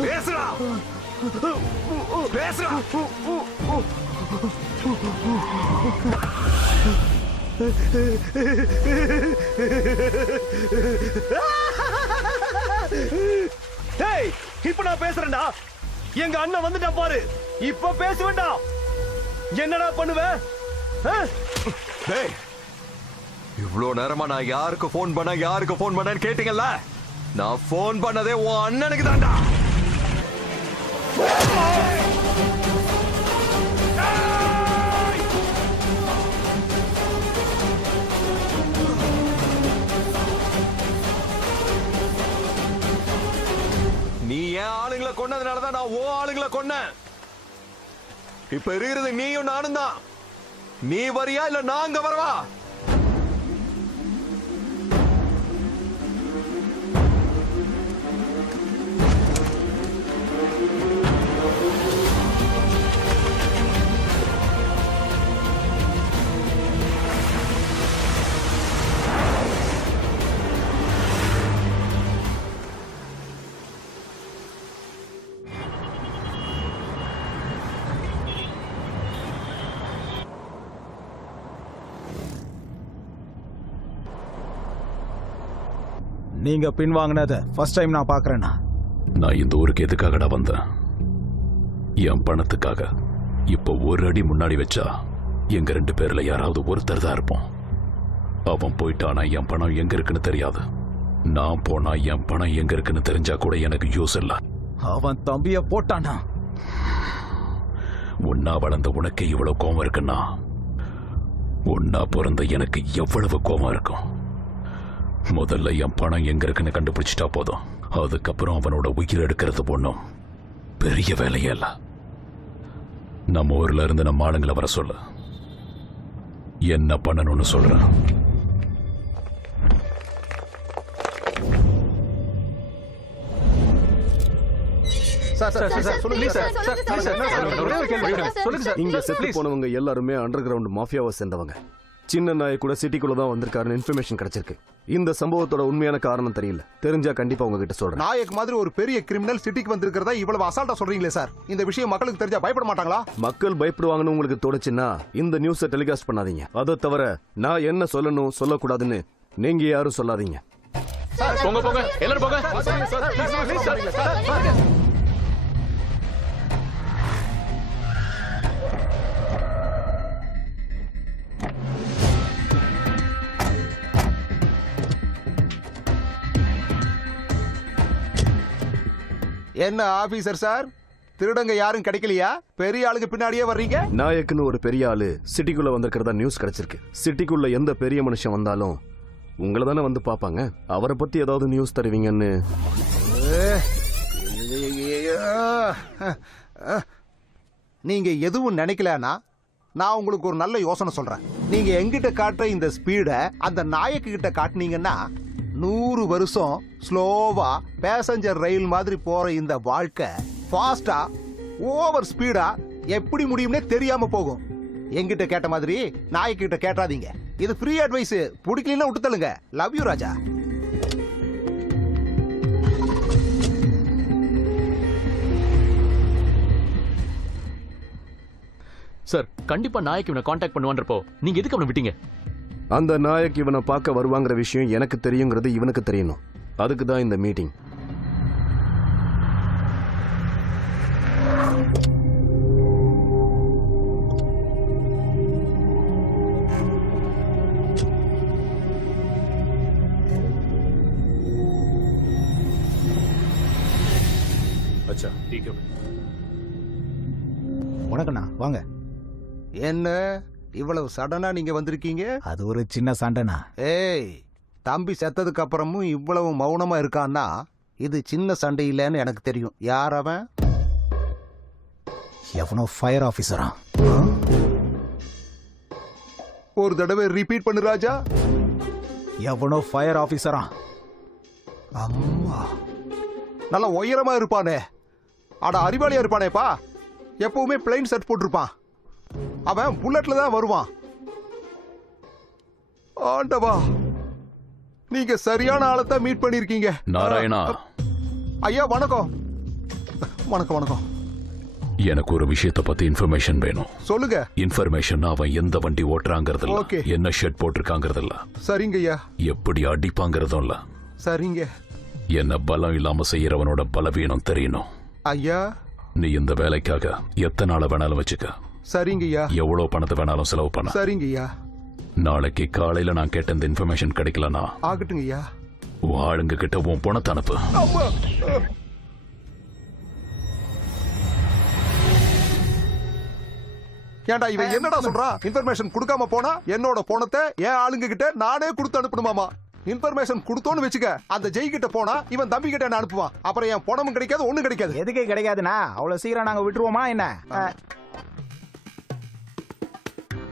பேசுறா, பேசுறா. டேய், இப்ப நான் பேசுறேன்டா. எங்க அண்ணன் வந்துட்டான் பாரு. இப்ப பேச வேண்டாம். என்னடா பண்ணுவ? டேய், இவ்ளோ நேரமா நான் யாருக்கு போன் பண்ணேன்னு கேட்டீங்கல்ல? நான் போன் பண்ணதே உன் அண்ணனுக்கு தான்டா. நீ ஏன் ஆளுங்களை கொன்னதுனாலதான் நான் ஓ ஆளுங்களை கொன்னேன். இப்ப இருக்கிறது நீயும் நானும் தான். நீ வரியா இல்ல நாங்க வரவா? நீங்க பின்வாங்கினத ஃபர்ஸ்ட் டைம் நான் பாக்குறேன்னா. நான் இந்த ஊருக்கு எதுக்காகடா வந்தேன்? என் பணத்துக்காக. இப்ப ஒரு அடி முன்னாடி வச்சா எங்க 2 பேர்ல யாராவது ஒருத்தர் தான் இருப்போம். அவன் போயிட்டானா என் பணம் எங்க இருக்குன்னு தெரியாது. நான் போனா என் பணம் எங்க இருக்குன்னு தெரிஞ்சா கூட எனக்கு யூஸ் இல்ல. அவன் தம்பிய போட்டானா? உன்னா வளர்ந்த உனக்கு இவ்வளவு கோவம் இருக்குன்னா ஒன்னா பிறந்த எனக்கு எவ்வளவு கோபம் இருக்கும். முதல்ல என் பணம் எங்க இருக்குன்னு கண்டுபிடிச்சிட்டா போதும். அதுக்கப்புறம் அவனோட உயிர் எடுக்கிறது ஒண்ணும் பெரிய வேலையே இல்ல. நம்ம ஊர்ல இருந்து நம்ம ஆளுங்களை வர சொல்ல, என்ன பண்ணணும்னு சொல்றேன். இங்க செத்து போனவங்க எல்லாருமே அண்டர் கிரவுண்ட் மாஃபியாவை சேர்ந்தவங்க. சின்ன நாய் கூட சிட்டிக்குள்ள தான் வந்திருக்காருன்னு இன்ஃபர்மேஷன் கிடைச்சிருக்கு. இந்த சம்பவத்தோட உண்மையான காரணம் தெரியல. தெரிஞ்சா கண்டிப்பா உங்ககிட்ட சொல்றேன். நாயக் மாதிரி ஒரு பெரிய கிரிமினல் சிட்டிக்கு வந்திருக்கிறதா இவ்வளவு அசால்ட்டா சொல்றீங்களே சார். இந்த விஷயம் மக்களுக்கு தெரிஞ்சா பயப்பட மாட்டாங்களா? மக்கள் பயப்படுவாங்கன்னு உங்களுக்கு தோணுச்சுன்னா இந்த நியூஸை டெலிகாஸ்ட் பண்ணாதீங்க. அதை தவிர நான் என்ன சொல்லணும் சொல்லக்கூடாதுன்னு நீங்க யாரும் சொல்லாதீங்க. போங்க போங்க, எல்லாரும் போங்க. என்ன ஆபீசர் சார், திருடங்க யாரும் கிடைக்கலையா? பெரிய ஆளுங்க பின்னாடியே வர்றீங்க. நாயக்குன்னு ஒரு பெரிய ஆளு சிட்டிக்குள்ள வந்திருக்கிறதா நியூஸ் கிடைச்சிருக்கு. சிட்டிக்குள்ள எந்த பெரிய மனுஷன் வந்தாலும் உங்களை தானே வந்து பாப்பாங்க. அவரை பத்தி ஏதாவது நியூஸ் தருவீங்கன்னு. நீங்க எதுவும் நினைக்கலனா நான் உங்களுக்கு ஒரு நல்ல யோசனை சொல்றேன். நீங்க எங்கிட்ட காட்டுற இந்த ஸ்பீட அந்த நாயக்கு கிட்ட காட்டுனீங்கன்னா 100 வருஷம் ஸ்லோவா பேசஞ்சர் ரயில் மாதிரி போற இந்த வாழ்க்கை ஃபாஸ்டா ஓவர் ஸ்பீடா எப்படி முடியும்னே தெரியாம போகும். எங்கிட்ட கேட்ட மாதிரி நாயக்கிட்ட கேட்டாதீங்க. இது ஃப்ரீ அட்வைஸ். பிடிக்கலன்னா விட்டு தள்ளுங்க. Love you Raja. சார், கண்டிப்பா நாயக் இவனை காண்டாக்ட் பண்ணுவான்றப்போ நீங்க எதுக்கு அவனை விட்டீங்க? அந்த நாயக் இவனை பார்க்க வருவாங்கிற விஷயம் எனக்கு தெரியுங்கிறது இவனுக்கு தெரியணும். அதுக்கு தான் இந்த மீட்டிங். அச்சா, ठीक है. வணக்கண்ணா, வாங்க. என்ன இவ்வளவு சடனா நீங்க வந்திருக்கீங்க? அது ஒரு சின்ன சண்டைண்ணா. ஏய், தம்பி செத்ததுக்கு அப்புறமும் இவ்வளவு மௌனமா இருக்கான்னா இது சின்ன சண்டை இல்லைன்னு எனக்கு தெரியும். யார் அவன்? எவனோ ஃபயர் ஆபீசரா. ஒரு தடவை ரிப்பீட் பண்ணு ராஜா. எவனோ ஃபயர் ஆபீசரா. அம்மா, நல்ல உயரமா இருப்பானே. அட அறிவாளியா இருப்பானேப்பா. எப்பவுமே பிளைன் செட் போட்டிருப்பான். அவன் புல்லட்ல தான் வருவான். ஆண்டவா, நீங்க சரியான ஆளத்தான் மீட் பண்ணிருக்கீங்க. நாராயணா. ஐயா வணக்கம். வணக்கம் வணக்கம். எனக்கு ஒரு விஷயத்தை பத்தி இன்ஃபர்மேஷன் வேணும். சொல்லுங்க. இன்ஃபர்மேஷன் அவன் எந்த வண்டி ஓட்டுறாங்கிறது இல்ல, Okay. என்ன ஷர்ட் போட்டிருக்காங்கிறது இல்ல, சரிங்க ஐயா. எப்படி அடிப்பாங்கிறதும் இல்ல, சரிங்க என்ன பலம் இல்லாம செய்யறவனோட பலவீனம் தெரியணும். ஐயா. நீ இந்த வேலைக்காக எத்தனை நாள வேணாலும் வச்சுக்க. சரிங்க ஐயா. எவ்வளவு பணத்தை வேணாலும் செலவு பண்ண. சரிங்க ஐயா. நாளைக்கு காலையில நான் கேட்ட இந்த இன்ஃபர்மேஷன் கிடைக்கலனா ஆகட்டுங்க ஐயா. உன் ஆளுங்க கிட்ட உன் பணத்தை அனுப்பு. அம்மா. ஏன்டா இவன் என்னடா சொல்றான்? இன்ஃபர்மேஷன் கொடுக்காம போனா என்னோட பணத்தை என் ஆளுங்க கிட்ட நானே கொடுத்து அனுப்பணுமாமா. இன்ஃபர்மேஷன் கொடுத்தோன்னு வெச்சுக்க, அந்த ஜெய் கிட்ட போனா இவன் தம்பி கிட்ட என்ன அனுப்புவான். அப்புறம் என் பணமும் கிடைக்காது, ஒண்ணும் கிடைக்காது. எதுக்கே கிடைக்காதுண்ணா? அவ்வளவு சீக்கிரம் நாங்க விட்டுருவோமா என்ன?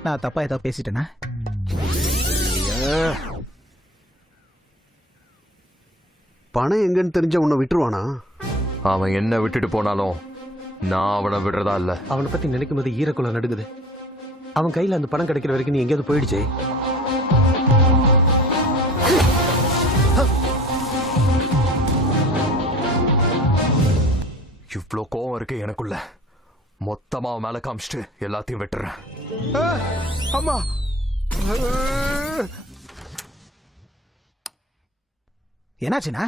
நான் தப்பா ஏதாவது பேசிட்டேனா? பணம் எங்கன்னு தெரிஞ்ச உன்னை விட்டுருவானா? அவன் என்ன விட்டுட்டு போனாலும் நான் அவனை விடுறதா இல்ல. அவனை பத்தி நினைக்கும் போது ஈரக்குள்ள நடுங்குது. அவன் கையில அந்த பணம் கிடைக்கிற வரைக்கும் நீ எங்கேயாவது போயிடுச்சே. இவ்ளோ கோவம் இருக்கு எனக்குள்ள. மொத்தமா அவன் மேல காமிச்சிட்டு எல்லாத்தையும் விட்டுறேன். அம்மா. என்னாச்சுண்ணா?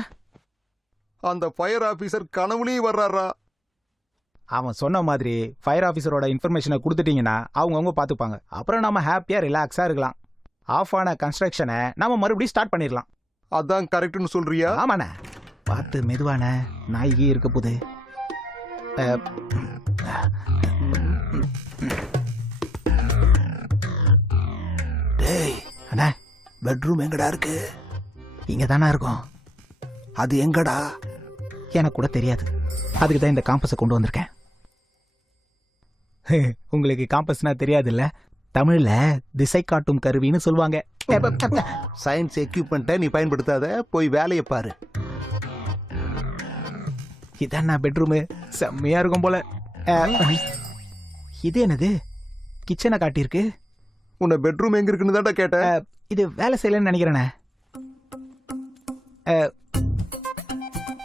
அந்த ஃபயர் ஆபீசர் கனவுலயும் வர்றாரா? அவன் சொன்ன மாதிரி ஃபயர் ஆபீசரோட இன்ஃபர்மேஷனை கொடுத்துட்டீங்கன்னா அவங்கவுங்க பார்த்துப்பாங்க. அப்புறம் நம்ம ஹாப்பியா ரிலாக்ஸா இருக்கலாம். ஆஃப் ஆன கன்ஸ்ட்ரக்ஷனை நம்ம மறுபடியும் ஸ்டார்ட் பண்ணிடலாம். அதான் கரெக்ட்னு சொல்றியா? ஆமாண்ணா. பார்த்து மெதுவான நாய்கி இருக்க போது. டேய் அண்ணா பெட்ரூம் எங்கடா இருக்கு? இங்க தானே இருக்கும். அது எங்கடா? எனக்கு கூட தெரியாது. அதுக்கு தான் இந்த காம்பஸை கொண்டு வந்திருக்கேன். உங்களுக்கு காம்பஸ்னா தெரியாதுல்ல? தமிழ்ல திசை காட்டும் கருவின்னு சொல்லுவாங்க. சயின்ஸ் எக்யூப்மெண்ட்டை நீ பயன்படுத்தாத, போய் வேலையை பாரு. இதான் நான் பெட்ரூமு. செம்மையா இருக்கும் போல. இது என்னது? கிச்சனை காட்டியிருக்கு. உன்னை பெட்ரூம் எங்க இருக்குன்னு தான்டா கேட்டேன். இது வேலை செய்யலன்னு நினைக்கிறேனே.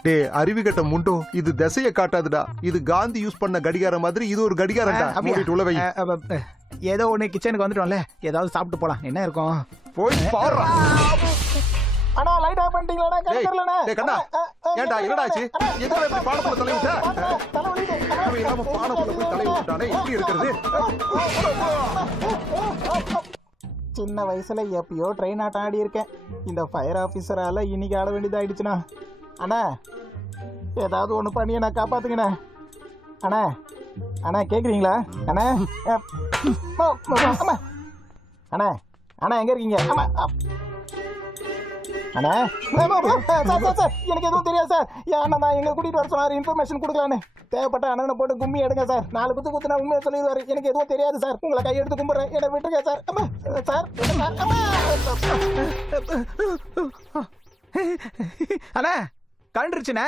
டே அறிவு கட்ட முண்டும், இது திசையை காட்டாதுடா. இது காந்தி யூஸ் பண்ண கடிகாரம் மாதிரி இது ஒரு கடிகாரம்டா. மூடிட்டு உள்ள வை. ஏதோ ஒண்ணு கிச்சனுக்கு வந்துட்டோம்ல, ஏதாவது சாப்பிட்டு போலாம். என்ன இருக்கும்? போய் பாரு. அண்ணா லைட் ஆஃப் பண்ணிட்டீங்களா? டேய் கண்ணா, ஏன்டா என்னடா ஆச்சு? எதுல இப்படி பானக்குள்ள தலை விட்ட? அவன் இல்லாம பானக்குள்ள போய் தலை விட்டானே, எப்படி இருக்கிறது? சின்ன வயசுல எப்பயோ ட்ரெயின் ஆட்டம் ஆடி இருக்கேன். இந்த ஃபயர் ஆபீசரால இன்னைக்கு ஆட வேண்டியதாயிடுச்சுண்ணா. அண்ணா ஏதாவது ஒண்ணு பண்ணி நான் காப்பாத்துங்கண்ணா. அண்ணா அண்ணா கேக்குறீங்களா? அண்ணா அண்ணா அண்ணா எங்க இருக்கீங்க? அண்ணா சார் எனக்கு எதுவும் தெரியாது சார். அண்ணா நான் எங்க கூட்டிட்டு வர சொன்னாரு, இன்ஃபர்மேஷன் கொடுக்கலான்னு. தேவைப்பட்ட அண்ணனை போட்டு கும்மி எடுங்க சார். 4 குத்து குத்துனா உண்மையை சொல்லிடுவாரு. எனக்கு எதுவும் தெரியாது சார். உங்களை கையெடுத்து கும்பிடுறேன், என்னை விட்டுருங்க சார். சார் அண்ணா கண்டுருச்சுண்ணே.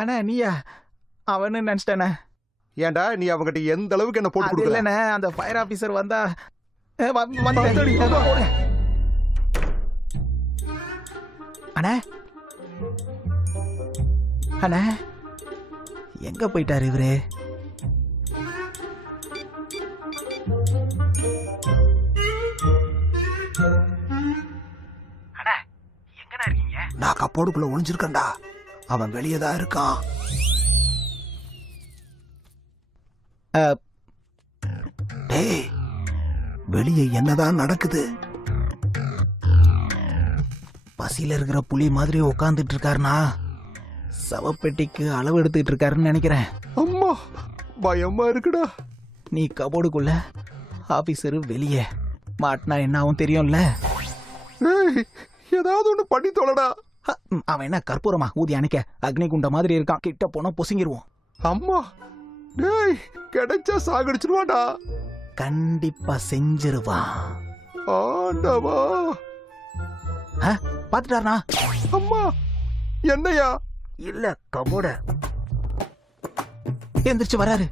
அண்ணா நீயா? அவனு நினைச்சிட்டேண்ணே. ஏன்டா நீ அவங்ககிட்ட எந்த அளவுக்கு என்ன போட்டு கொடுக்கல? இல்லண்ணே, அந்த ஃபயர் ஆபீசர் வந்தா அண்ணா அண்ணா எங்க போயிட்டாரு இவரு? நான் கப்போடுக்குள்ள ஒளிஞ்சிருக்கேன்டா. அவன் வெளியே தான் இருக்கான். டேய் வெளியே என்னதான் நடக்குது? பசியில இருக்கிற புலி மாதிரி உட்காந்துட்டு இருக்காருனா சவப்பெட்டிக்கு அளவு எடுத்துக்கிட்டு இருக்காருன்னு நினைக்கிறேன். அம்மா பயமா இருக்குடா. நீ கபோர்டுக்குள்ள, ஆபீசரு வெளியே. மாட்டினா என்ன ஆகும் தெரியும்ல? ஏதாவது ஒண்ணு பண்ணி தொலைடா. அவன் என்ன கற்பூரமா ஊதி அணைக்க அக்னி குண்ட மாதிரி இருக்கான். கிட்ட போனா பொசுங்கிருவோம். அம்மா டேய் கிடைச்சா சாகடிச்சிருவாடா. கண்டிப்பா செஞ்சிருவான். ஆண்டவா பாத்துட்டாருனா? அம்மா என்னையா? இல்ல கபோர்ட. எந்திரிச்சு வராரு.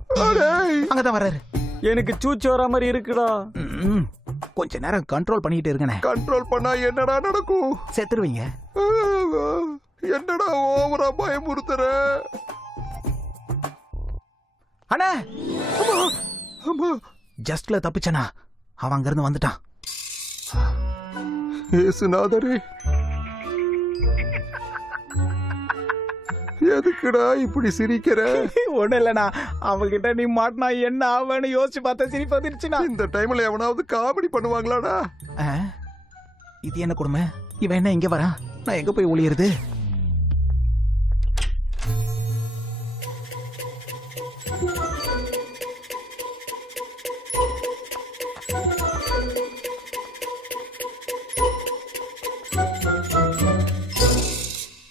அங்கதான் வராரு. எனக்கு சூச்சு வர மாதிரி இருக்குடா. கொஞ்ச நேரம் கண்ட்ரோல் பண்ணிட்டு இருக்கனே. கண்ட்ரோல் பண்ணா என்னடா நடக்கும்? செத்துருவீங்க. என்னடா ஓவரா பயமுறுத்துற? அண்ணா ஜஸ்ட்ல தப்பிச்சனா? அவன் அங்க இருந்து வந்துட்டான். ஏசுநாதரே எதுக்குடா இப்படி சிரிக்கிற? ஒண்ணு இல்லண்ணா, அவகிட்ட நீ மாட்டினா என்ன ஆவன்னு யோசிச்சு பார்த்தா சிரிப்பு வந்துருச்சுண்ணா. இந்த டைம்ல எவனாவது காமெடி பண்ணுவாங்களாடா? இது என்ன கொடுமை? இவன் என்ன இங்க வரான்? நான் எங்க போய் ஒளியறது?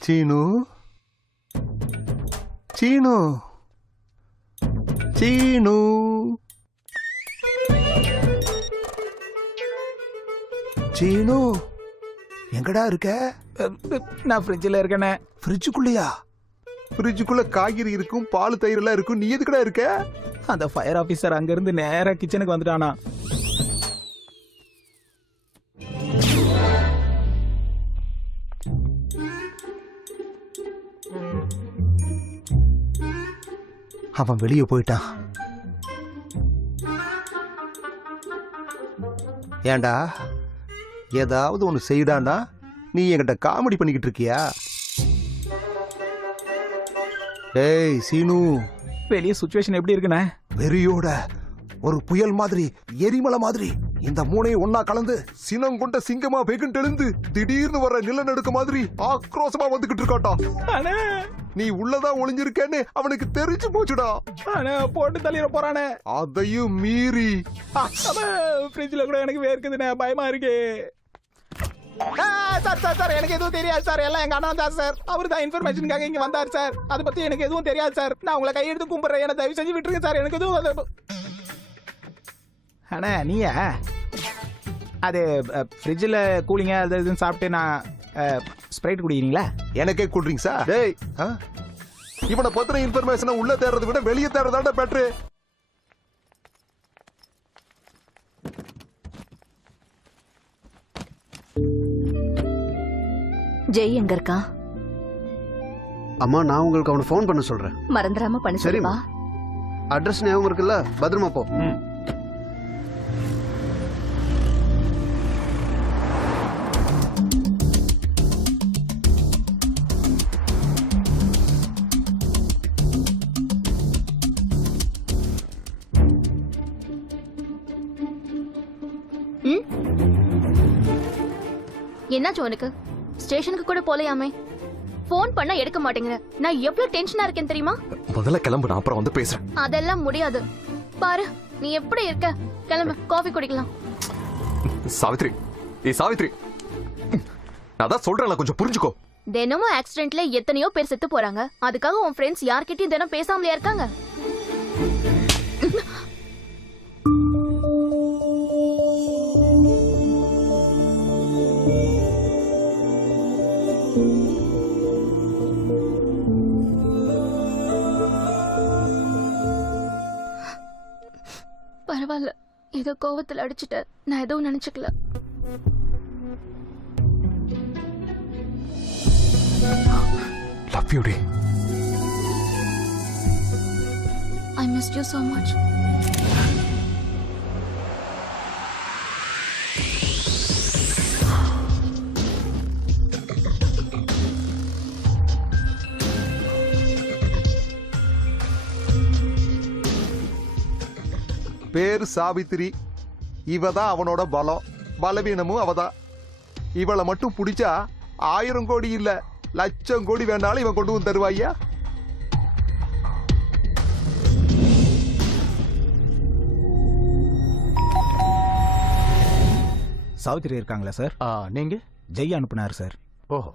சீனு சீனு சீனு சீனு எங்கடா இருக்க? நான் ஃப்ரிட்ஜில் இருக்கேனே. ஃப்ரிட்ஜுக்குள்ளயா? ஃப்ரிட்ஜுக்குள்ள காய்கறி இருக்கும், பால் தயிர் எல்லாம் இருக்கும். நீ எதுக்குடா இருக்க? அந்த ஃபயர் ஆபீசர் அங்க இருந்து நேரா கிச்சனுக்கு வந்துட்டானா? அவன் வெளியே போயிட்டான். ஏண்டா ஏதாவது ஒண்ணு செய்தாண்டா? நீ என்கிட்ட காமெடி பண்ணிக்கிட்டு இருக்கியா? டேய் சீனு, வெளியே சுச்சுவேஷன் எப்படி இருக்குண்ணே? வெறியோட ஒரு புயல் மாதிரி, எரிமலை மாதிரி. இந்த மூணையும் ஒன்னா கலந்து சினம் கொண்ட சிங்கமா வெகுண்டு எழுந்து திடீர்னு வர நிலநடுக்க மாதிரி ஆக்ரோஷமா வந்துகிட்டு இருக்காட்டா. அண்ணே நீ உள்ளதான் ஒளிஞ்சிருக்கேன்னு அவனுக்கு தெரிஞ்சு போச்சுடா. அண்ணே போட்டு தள்ளிட போறானே. அதையும் மீறி ஃப்ரிட்ஜ்ல கூட எனக்கு வேர்க்குதுண்ணே, பயமா இருக்கு. சார் எனக்கு எதுவும் தெரியாது சார். எல்லாம் எங்க அண்ணா தான் சார். அவரு தான் இன்ஃபர்மேஷனுக்காக இங்க வந்தார் சார். அதை பத்தி எனக்கு எதுவும் தெரியாது சார். நான் உங்களை கையெடுத்து கும்பிடுறேன். என்ன தயவு செஞ்சு விட்டுருங்க சார். எனக்கு எதுவும் அண்ணா நீங்க அது ஃப்ரிட்ஜில் கூலிங்க அது இதுன்னு சாப்பிட்டு நான் ஸ்ப்ரைட் குடிக்கிறீங்களா? எனக்கே கூல்ட்ரிங்க்ஸா? டேய் இவனை பத்தின இன்ஃபர்மேஷனை உள்ள தேடுறதை விட வெளியே தேடுறதாண்டா பெட்ரு. ஜெய் எங்க இருக்கா? அம்மா நான் உங்களுக்கு அவனை ஃபோன் பண்ண சொல்றேன். மறந்துடாம பண்ண சரிம்மா. அட்ரஸ் ஞாபகம் இருக்குல்ல? பத்திரமா போ. என்னாச்சு உனக்கு? ஸ்டேஷனுக்கு கூட போலையாமே. போன் பண்ணா எடுக்க மாட்டேங்கிற. நான் எவ்வளவு டென்ஷனா இருக்கேன் தெரியுமா? முதல்ல கிளம்பு, நான் அப்புறம் வந்து பேசுறேன். அதெல்லாம் முடியாது. பாரு நீ எப்படி இருக்க. கிளம்பு, காஃபி குடிக்கலாம். சாவித்ரி, சாவித்ரி, நான் தான் சொல்றேன்ல, கொஞ்சம் புரிஞ்சுக்கோ. தினமும் ஆக்சிடென்ட்ல எத்தனையோ பேர் செத்து போறாங்க. அதுக்காக உன் ஃப்ரெண்ட்ஸ் யார்கிட்டயும் தினம் பேசாமலையா இருக்காங்க? பரவாயில்ல, ஏதோ கோவத்துல அடிச்சுட்ட. நான் எதுவும் நினைச்சுக்கல. Love you, டி. I missed you so much. பேரு சாவித்திரி. இவதான் அவனோட பலம், பலவீனமும் அவதான். இவளை மட்டும் பிடிச்சா 1000 கோடி இல்ல 1,00,000 கோடி வேணாலும் இவன் கொண்டு வந்து தருவாய்யா. சாவித்திரி இருக்காங்களா சார்? நீங்க? ஜெய் அனுப்புனார் சார். ஓஹோ,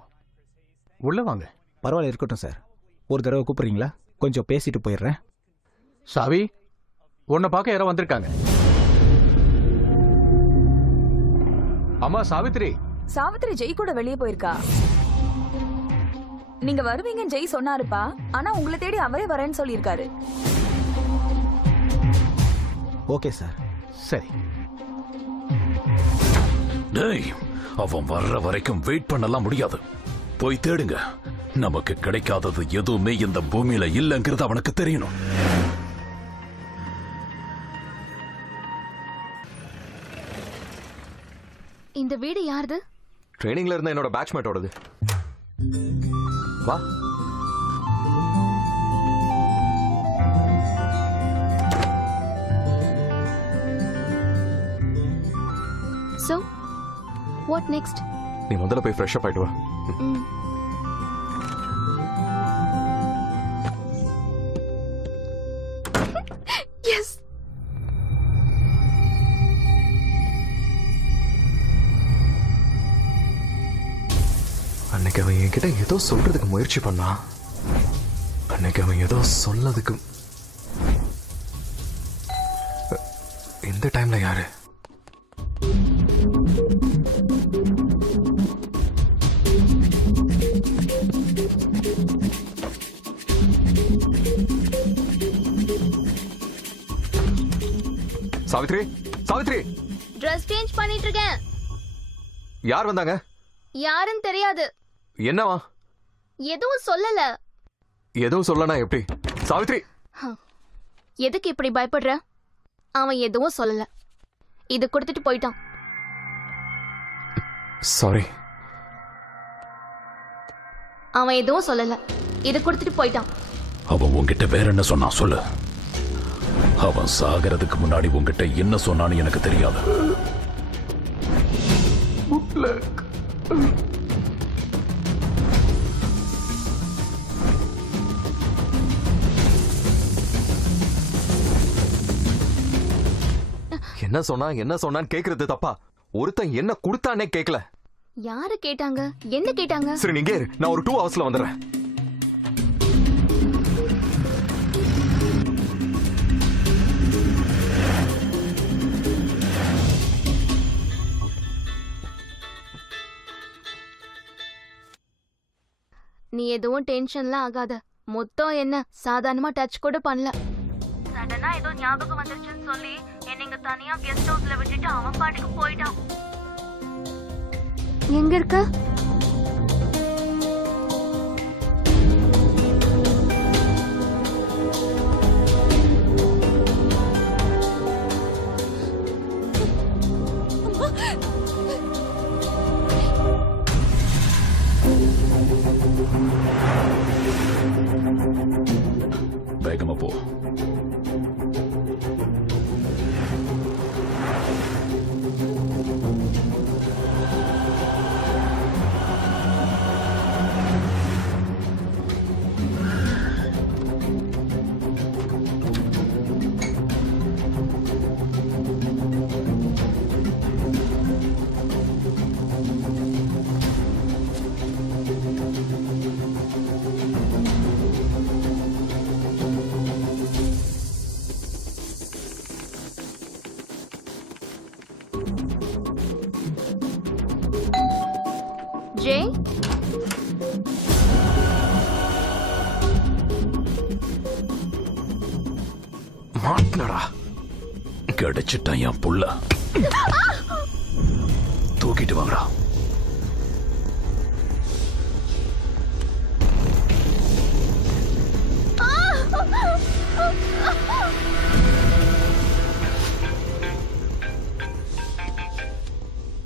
உள்ள வாங்க. பரவாயில்ல, இருக்கட்டும் சார். ஒரு தடவை கூப்பிடுறீங்களா? கொஞ்சம் பேசிட்டு போயிடுறேன். சாவி, உன்னை பார்க்க யாரோ வந்திருக்காங்க. அம்மா சாவித்ரி. சாவித்திரி ஜெய் கூட வெளியே போயிருக்கா. நீங்க வருவீங்க ஜெய் சொன்னாருப்பா. ஆனா உங்களை தேடி அவரே வரேன்னு சொல்லியிருக்காரு. Okay sir. சரி. டேய், அவன் வர்ற வரைக்கும் வெயிட் பண்ணலாம் முடியாது. போய் தேடுங்க. நமக்கு கிடைக்காதது எதுவுமே இந்த பூமியில இல்லைங்கிறது அவனுக்கு தெரியணும். இந்த வீடு யாருது? ட்ரைனிங்ல இருந்த என்னோட பேட்ச்மேட்டோடது. வா. So, what next? நீ முதல்ல போய் ஃப்ரெஷ் அப் ஆயிட்டு வா. Yes. அன்னைக்கு அவன் என்கிட்ட ஏதோ சொல்றதுக்கு முயற்சி பண்ணா. அன்னைக்கு அவன் ஏதோ சொல்லதுக்கு. இந்த டைம்ல யாரு? சாவித்ரி, சாவித்ரி. ட்ரெஸ் சேஞ்ச் பண்ணிட்டு இருக்கேன். யார் வந்தாங்க? யாருன்னு தெரியாது. என்னவா? எதுவும் சொல்லல. எதுவும் சொல்லனா எப்படி? சாவித்ரி, எதுக்கு இப்படி பயப்படுற? அவன் எதுவும் சொல்லல. இது கொடுத்துட்டு போயிட்டான். சாரி. அவன் எதுவும் சொல்லல. இது கொடுத்துட்டு போயிட்டான். அவன் உன்கிட்ட வேற என்ன சொன்னான் சொல்லு. அவன் சாகிறதுக்கு முன்னாடி உன்கிட்ட என்ன சொன்னான்னு எனக்கு தெரியாது. என்ன சொன்னான்னு கேக்குறது தப்பா? ஒருத்தன் என்ன கொடுத்தானே கேக்கல. யாரு கேட்டாங்க? என்ன கேட்டாங்க? சரி நீங்க இரு, நான் ஒரு 2 ஹவர்ஸ்ல வந்துடுறேன். நீ எதுவும் டென்ஷன்லாம் ஆகாத. மொத்தம் என்ன சாதாரணமா டச் கூட பண்ணல. சடனா ஏதோ ஞாபகம் வந்துருச்சுன்னு சொல்லி என்ன இங்க தனியா கெஸ்ட் ஹவுஸ்ல விட்டுட்டு அவன் பாட்டுக்கு போயிட்டான். எங்க இருக்க? வேகமா போ. ஜெய், மாட்னடா. கிடைச்சிட்டான் என் புள்ள. தூக்கிட்டு வாங்கடா.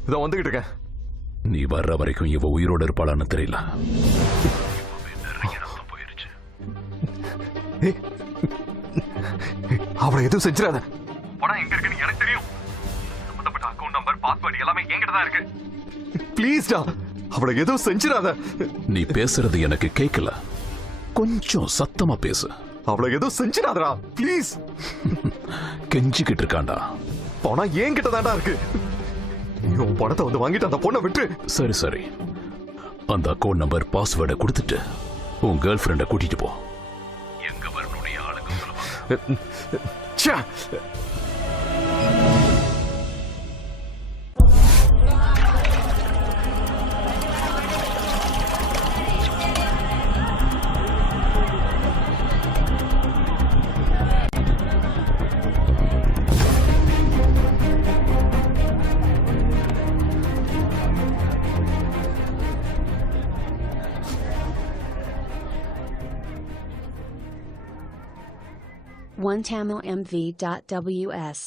இதோ வந்துகிட்டு இருக்கேன். நீ வர்ற வரைக்கும் இவ உயிரோட இருப்பாளான்னு தெரியல. அவளை எதுவும் செஞ்சிடாத. பணம் எங்க இருக்குன்னு எனக்கு தெரியும். சம்பந்தப்பட்ட அக்கவுண்ட் நம்பர், பாஸ்வேர்ட் எல்லாமே என்கிட்ட தான் இருக்கு. ப்ளீஸ்டா, அவளை எதுவும் செஞ்சிடாத. நீ பேசுறது எனக்கு கேட்கல. கொஞ்சம் சத்தமா பேசு. அவளை எதுவும் செஞ்சிடாதடா ப்ளீஸ். கெஞ்சிக்கிட்டு இருக்காண்டா. பணம் என்கிட்ட தான்டா இருக்கு. உன் பணத்தை வந்து வாங்கிட்டு அந்த பொண்ணை விட்டு. சரி சரி, அந்த அக்கவுண்ட் நம்பர் பாஸ்வேர்டை கொடுத்துட்டு உன் கேர்ள் ஃப்ரெண்டை கூட்டிட்டு போ. எங்க வரணுடைய ஆளுங்க சொல்லுவாங்க. ச்சே. OneTamilMV.ws.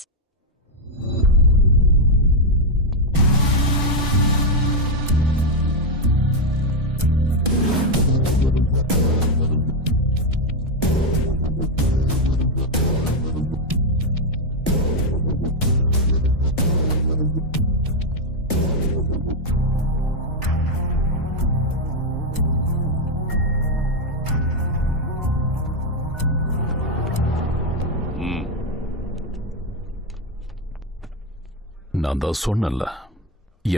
நான் தான் சொன்னல,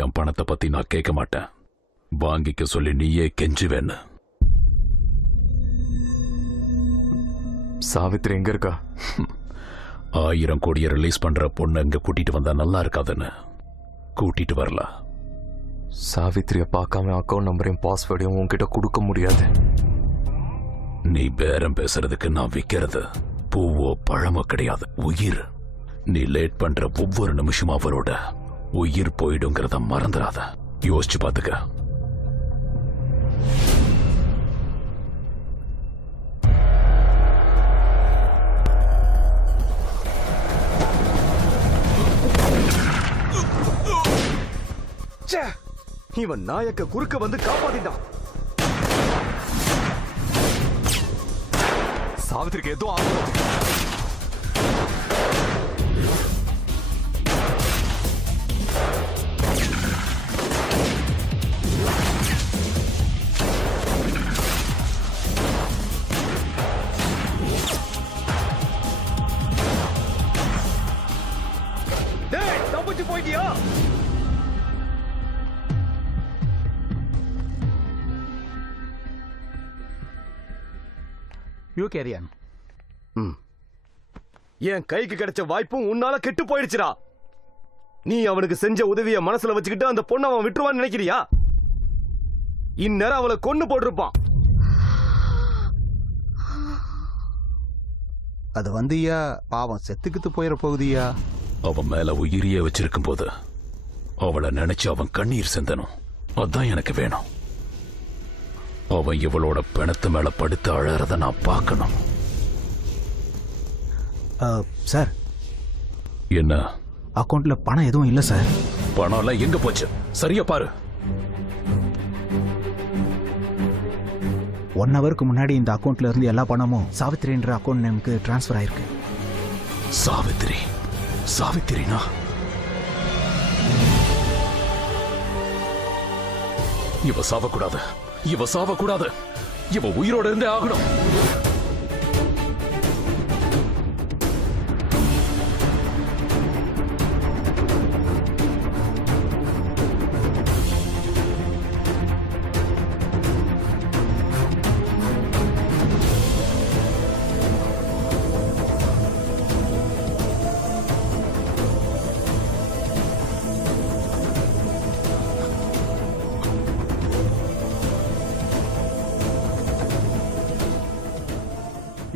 என் பணத்தை பத்தி நான் கேட்க மாட்டேன். வாங்கிக்க சொல்லி நீயே கெஞ்சுவேன்னு. சாவித்ரி எங்க இருக்கா? 1000 கோடியை ரிலீஸ் பண்ற பொண்ணு இங்க கூட்டிட்டு வந்தா நல்லா இருக்காதுன்னு கூட்டிட்டு வரல. சாவித்ரிய பார்க்காம அக்கவுண்ட் நம்பரையும் பாஸ்வேர்டையும் உன்கிட்ட கொடுக்க முடியாது. நீ பேரம் பேசுறதுக்கு நான் விக்கிறது பூவோ பழமோ கிடையாது, உயிர். நீ லேட் பண்ற ஒவ்வொரு நிமிஷமும் அவரோட உயிர் போயிடுங்கிறத மறந்துடாத. யோசிச்சு பாத்துக்க. இவன் நாயக்க குறுக்க வந்து காப்பாத்திட்டான். சாவித்திரிக்கு எதுவும் ஆகும். டேய் யூ கேரியான். என் கைக்கு கிடைச்ச வாய்ப்பும் உன்னால கெட்டு போயிடுச்சுடா. நீ அவனுக்கு செஞ்ச உதவிய மனசுல வச்சுக்கிட்டு அந்த பொண்ணை அவன் விட்டுருவான்னு நினைக்கிறியா? இந்நேரம் அவளை கொன்னு போட்டிருப்பான். அது வந்துயா பாவம் செத்துக்கிட்டு போயிட போகுதியா. அவன் மேல உயிரியே வச்சிருக்கும் போது அவளை நினைச்சு அவன் கண்ணீர் சிந்தனும். அதான் எனக்கு வேணும். அவன் இவளோட பிணத்து மேல படுத்து அழறத நான் பார்க்கணும். சார், என்ன? அக்கௌண்ட்ல பணம் எதுவும் இல்ல சார். பணம் எல்லாம் எங்க போச்சு? சரியா பாரு. 1 ஹவருக்கு முன்னாடி இந்த அக்கௌண்ட்ல இருந்து எல்லா பணமும் சாவித்ரின்ற அக்கௌண்ட் நேமுக்கு டிரான்ஸ்ஃபர் ஆயிருக்கு. சாவித்திரி? சாவித்திரினா இவ சாவக்கூடாது. இவ சாவக்கூடாது. இவ உயிரோட இருந்தே ஆகணும்.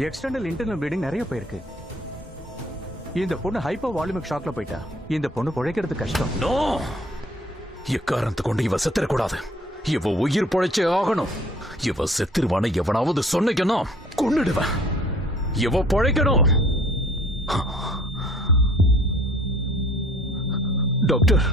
எக்ஸ்டர்னல் இன்டர்னல் ப்ளீடிங் நிறைய போயிருக்கு. இந்த பொண்ணு ஹைப்பர் வால்யூமிக் ஷாக்ல போயிட்டா. இந்த பொண்ணு பிழைக்கிறது கஷ்டம். நோ, எக்காரணத்தை கொண்டு இவ செத்துறக்கூடாது. இவ உயிர் பொழைச்சே ஆகணும். இவ செத்துருவான எவனாவது சொன்னிக்கணும், கொன்னுடுவேன். இவ பொழைக்கணும். டாக்டர்,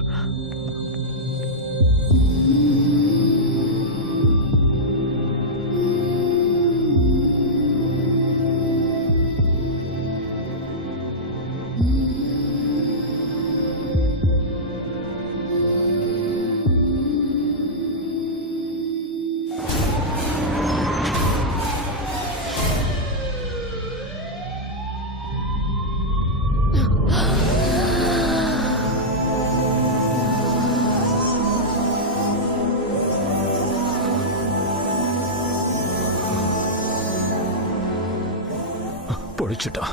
பொழைச்சிட்டா.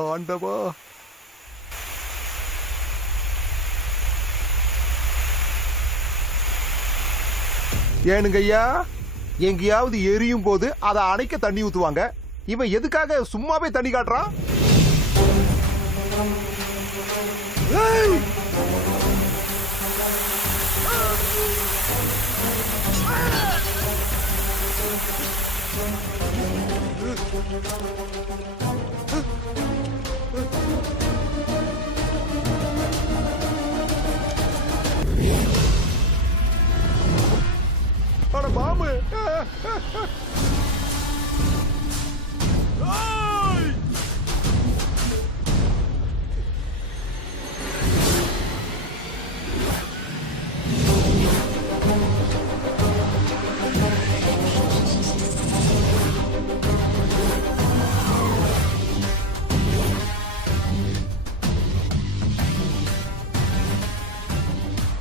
ஆண்டவா, ஏனுங்க ஐயா, எங்கேயாவது எரியும் போது அதை அணைக்க தண்ணி ஊத்துவாங்க. இவன் எதுக்காக சும்மாவே தண்ணி காட்டுறான்? ஏய்! அட பாம்பு!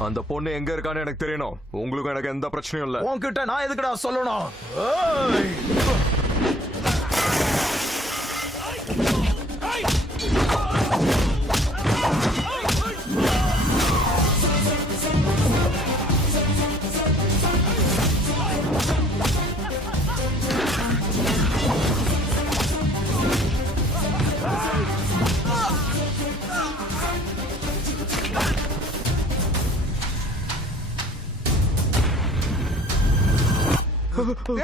அந்த பொண்ணு எங்க இருக்கான்னு எனக்கு தெரியணும். உங்களுக்கு எனக்கு எந்த பிரச்சனையும் இல்ல. உன்கிட்ட நான் எதுக்குடா சொல்லணும்?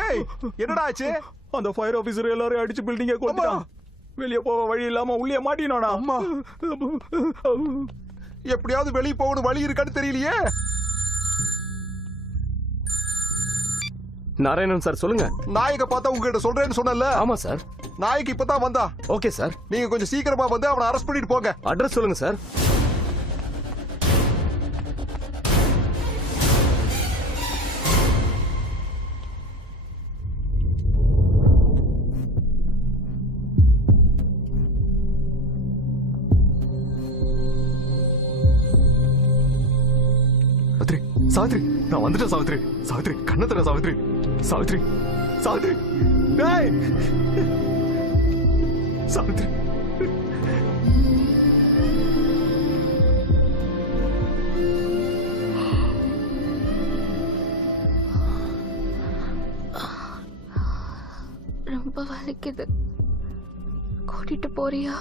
ஏய், என்னடா ஆச்சு? அந்த ஃபயர் ஆபீசர் எல்லாரும் அடிச்சு பில்டிங்க கொளுத்திட்டான். வெளிய போக வழி இல்லாம உள்ளே மாட்டினானா? அம்மா, எப்படியாவது வெளியே போகணும், வழி இருக்கான்னு தெரியலையே. நாராயணன் சார், சொல்லுங்க. நாயக பார்த்தா உங்ககிட்ட சொல்றேன்னு சொன்னல. ஆமா சார். நாயக்கு இப்பதான் வந்தா. Okay sir. நீங்க கொஞ்சம் சீக்கிரமா வந்து அவனை அரெஸ்ட் பண்ணிட்டு போங்க. அட்ரஸ் சொல்லுங்க சார். சாவித்ரி, சாவித்ரி, நான் வந்துட்டேன். சாவித்ரி, சாவித்ரி, கண்ணை தர சாவித்ரி. சாவித்ரி சாவித்ரி டேய் சாவித்ரி ரொம்ப வலிக்குது. கூட்டிட்டு போறியா?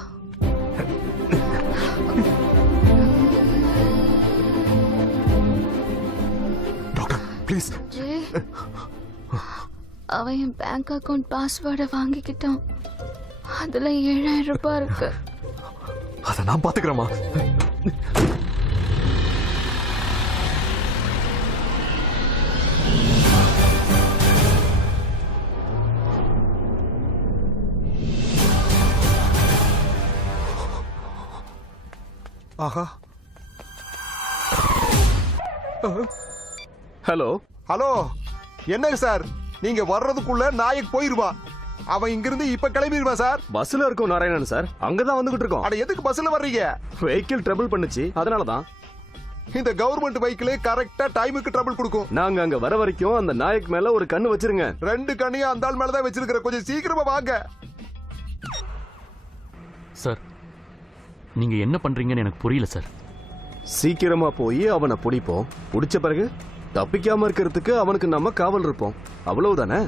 Doctor please. ஜெய், அவன் என் பேங்க் அக்கவுண்ட் பாஸ்வேர்டை வாங்கிக்கிட்டான். அதுல 7000 ரூபாய் இருக்கு. அதை நான் பாத்துக்கிறேம்மா. ஆஹா. ஹலோ ஹலோ, என்னங்க சார், நீங்க வர்றதுக்குள்ள நாயக் போயிருவான். அவன் இங்கிருந்து இப்ப கிளம்பிடுவான் சார். பஸ்ல இருக்கோம் நாராயணன் சார், அங்கதான் வந்துகிட்டு இருக்கோம். அட எதுக்கு பஸ்ல வர்றீங்க? வெஹிக்கிள் ட்ரபிள் பண்ணுச்சு, அதனாலதான். இந்த கவர்மெண்ட் பைக்ல கரெக்டா டைமுக்கு ட்ரபிள் கொடுக்கும். நாங்க அங்க வர வரைக்கும் அந்த நாயக் மேல ஒரு கண்ணு வச்சிருங்க. 2 கண்ணையும் அந்த ஆள் மேலதான் வச்சிருக்கிற. கொஞ்சம் சீக்கிரமா வாங்க. சார், நீங்க என்ன பண்றீங்கன்னு எனக்கு புரியல சார். சீக்கிரமா போய் அவனை பிடிப்போம். பிடிச்ச பிறகு தப்பிக்காம இருக்கிறதுக்கு அவனுக்கு நம்ம காவல் இருப்போம், அவ்வளவுதானே.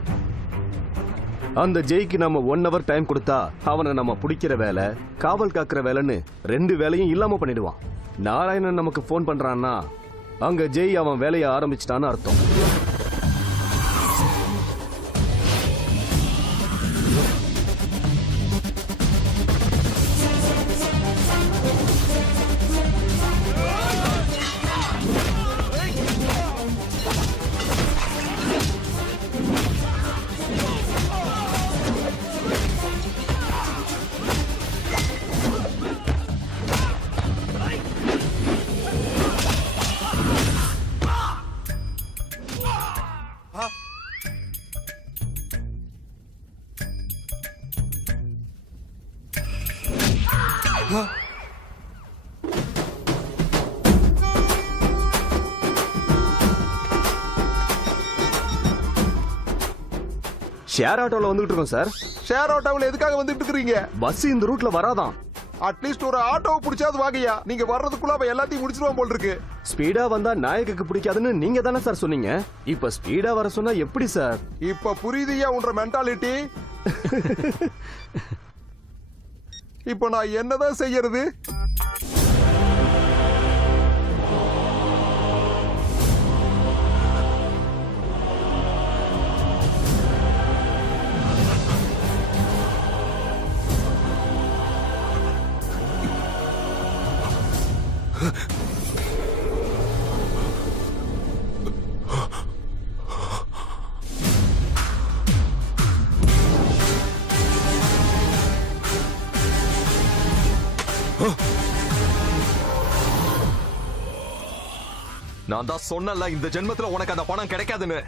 அந்த ஜெய்க்கு நம்ம 1 hour டைம் கொடுத்தா அவனை நம்ம பிடிக்கிற வேலை, காவல் காக்குற வேலைன்னு 2 வேலையும் இல்லாம பண்ணிடுவான். நாராயணன் நமக்கு போன் பண்றான்னா அங்க ஜெய் அவன் வேலையை ஆரம்பிச்சிட்டான்னு அர்த்தம். ஷேர் ஆட்டோல வந்துட்டு இருக்கோம் சார். ஷேர் ஆட்டோவில் எதுக்காக வந்துட்டு இருக்கீங்க? பஸ் இந்த ரூட்ல வராதான். அட்லீஸ்ட் ஒரு ஆட்டோவை பிடிச்சாது வாங்கய்யா. நீங்க வர்றதுக்குள்ள அவன் எல்லாத்தையும் முடிச்சிருவான் போல் இருக்கு. ஸ்பீடா வந்தா நாயக்கு பிடிக்காதுன்னு நீங்க தானே சார் சொன்னீங்க. இப்ப ஸ்பீடா வர சொன்னா எப்படி சார்? இப்ப புரியுதுயா உன்ற மென்டாலிட்டி. இப்ப நான் என்னதான் செய்யறது? நான் தான் சொன்னல இந்த ஜென்மத்துல உனக்கு அந்த பணம் கிடைக்காதுன்னு.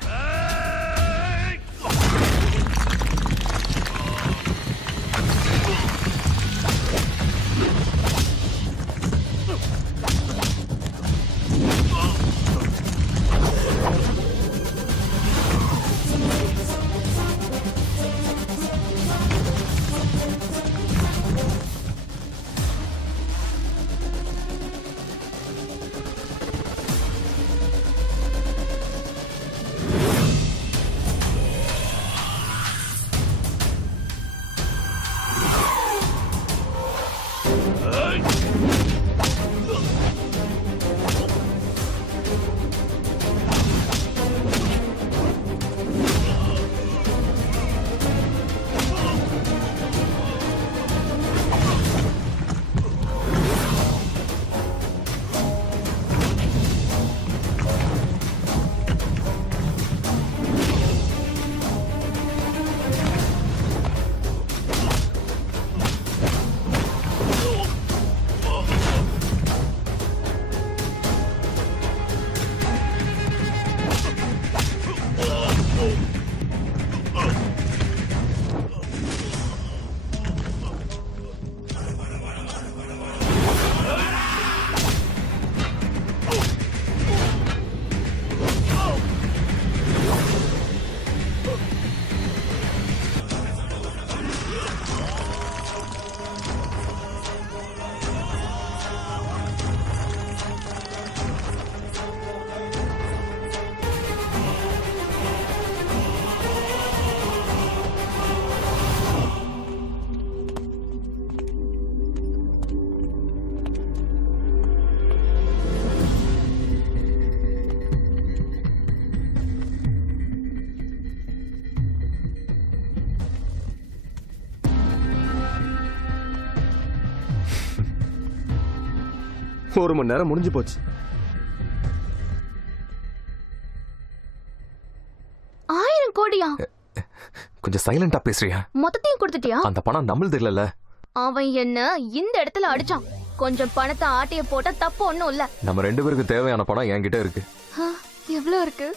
1 மணி நேரம் முடிஞ்சு போச்சு. 1000 கோடியா? கொஞ்சம் சைலண்டா பேசுறியா? மொத்தத்தையும் கொடுத்துட்டியா? அந்த பணம் நம்மளுது இல்லல்ல. அவன் என்ன இந்த இடத்துல அடிச்சான். கொஞ்சம் பணத்தை ஆட்டைய போட்டா தப்பு ஒண்ணும் இல்ல. நம்ம 2 பேருக்கு தேவையான பணம் என்கிட்ட இருக்கு. எவ்வளவு இருக்கு?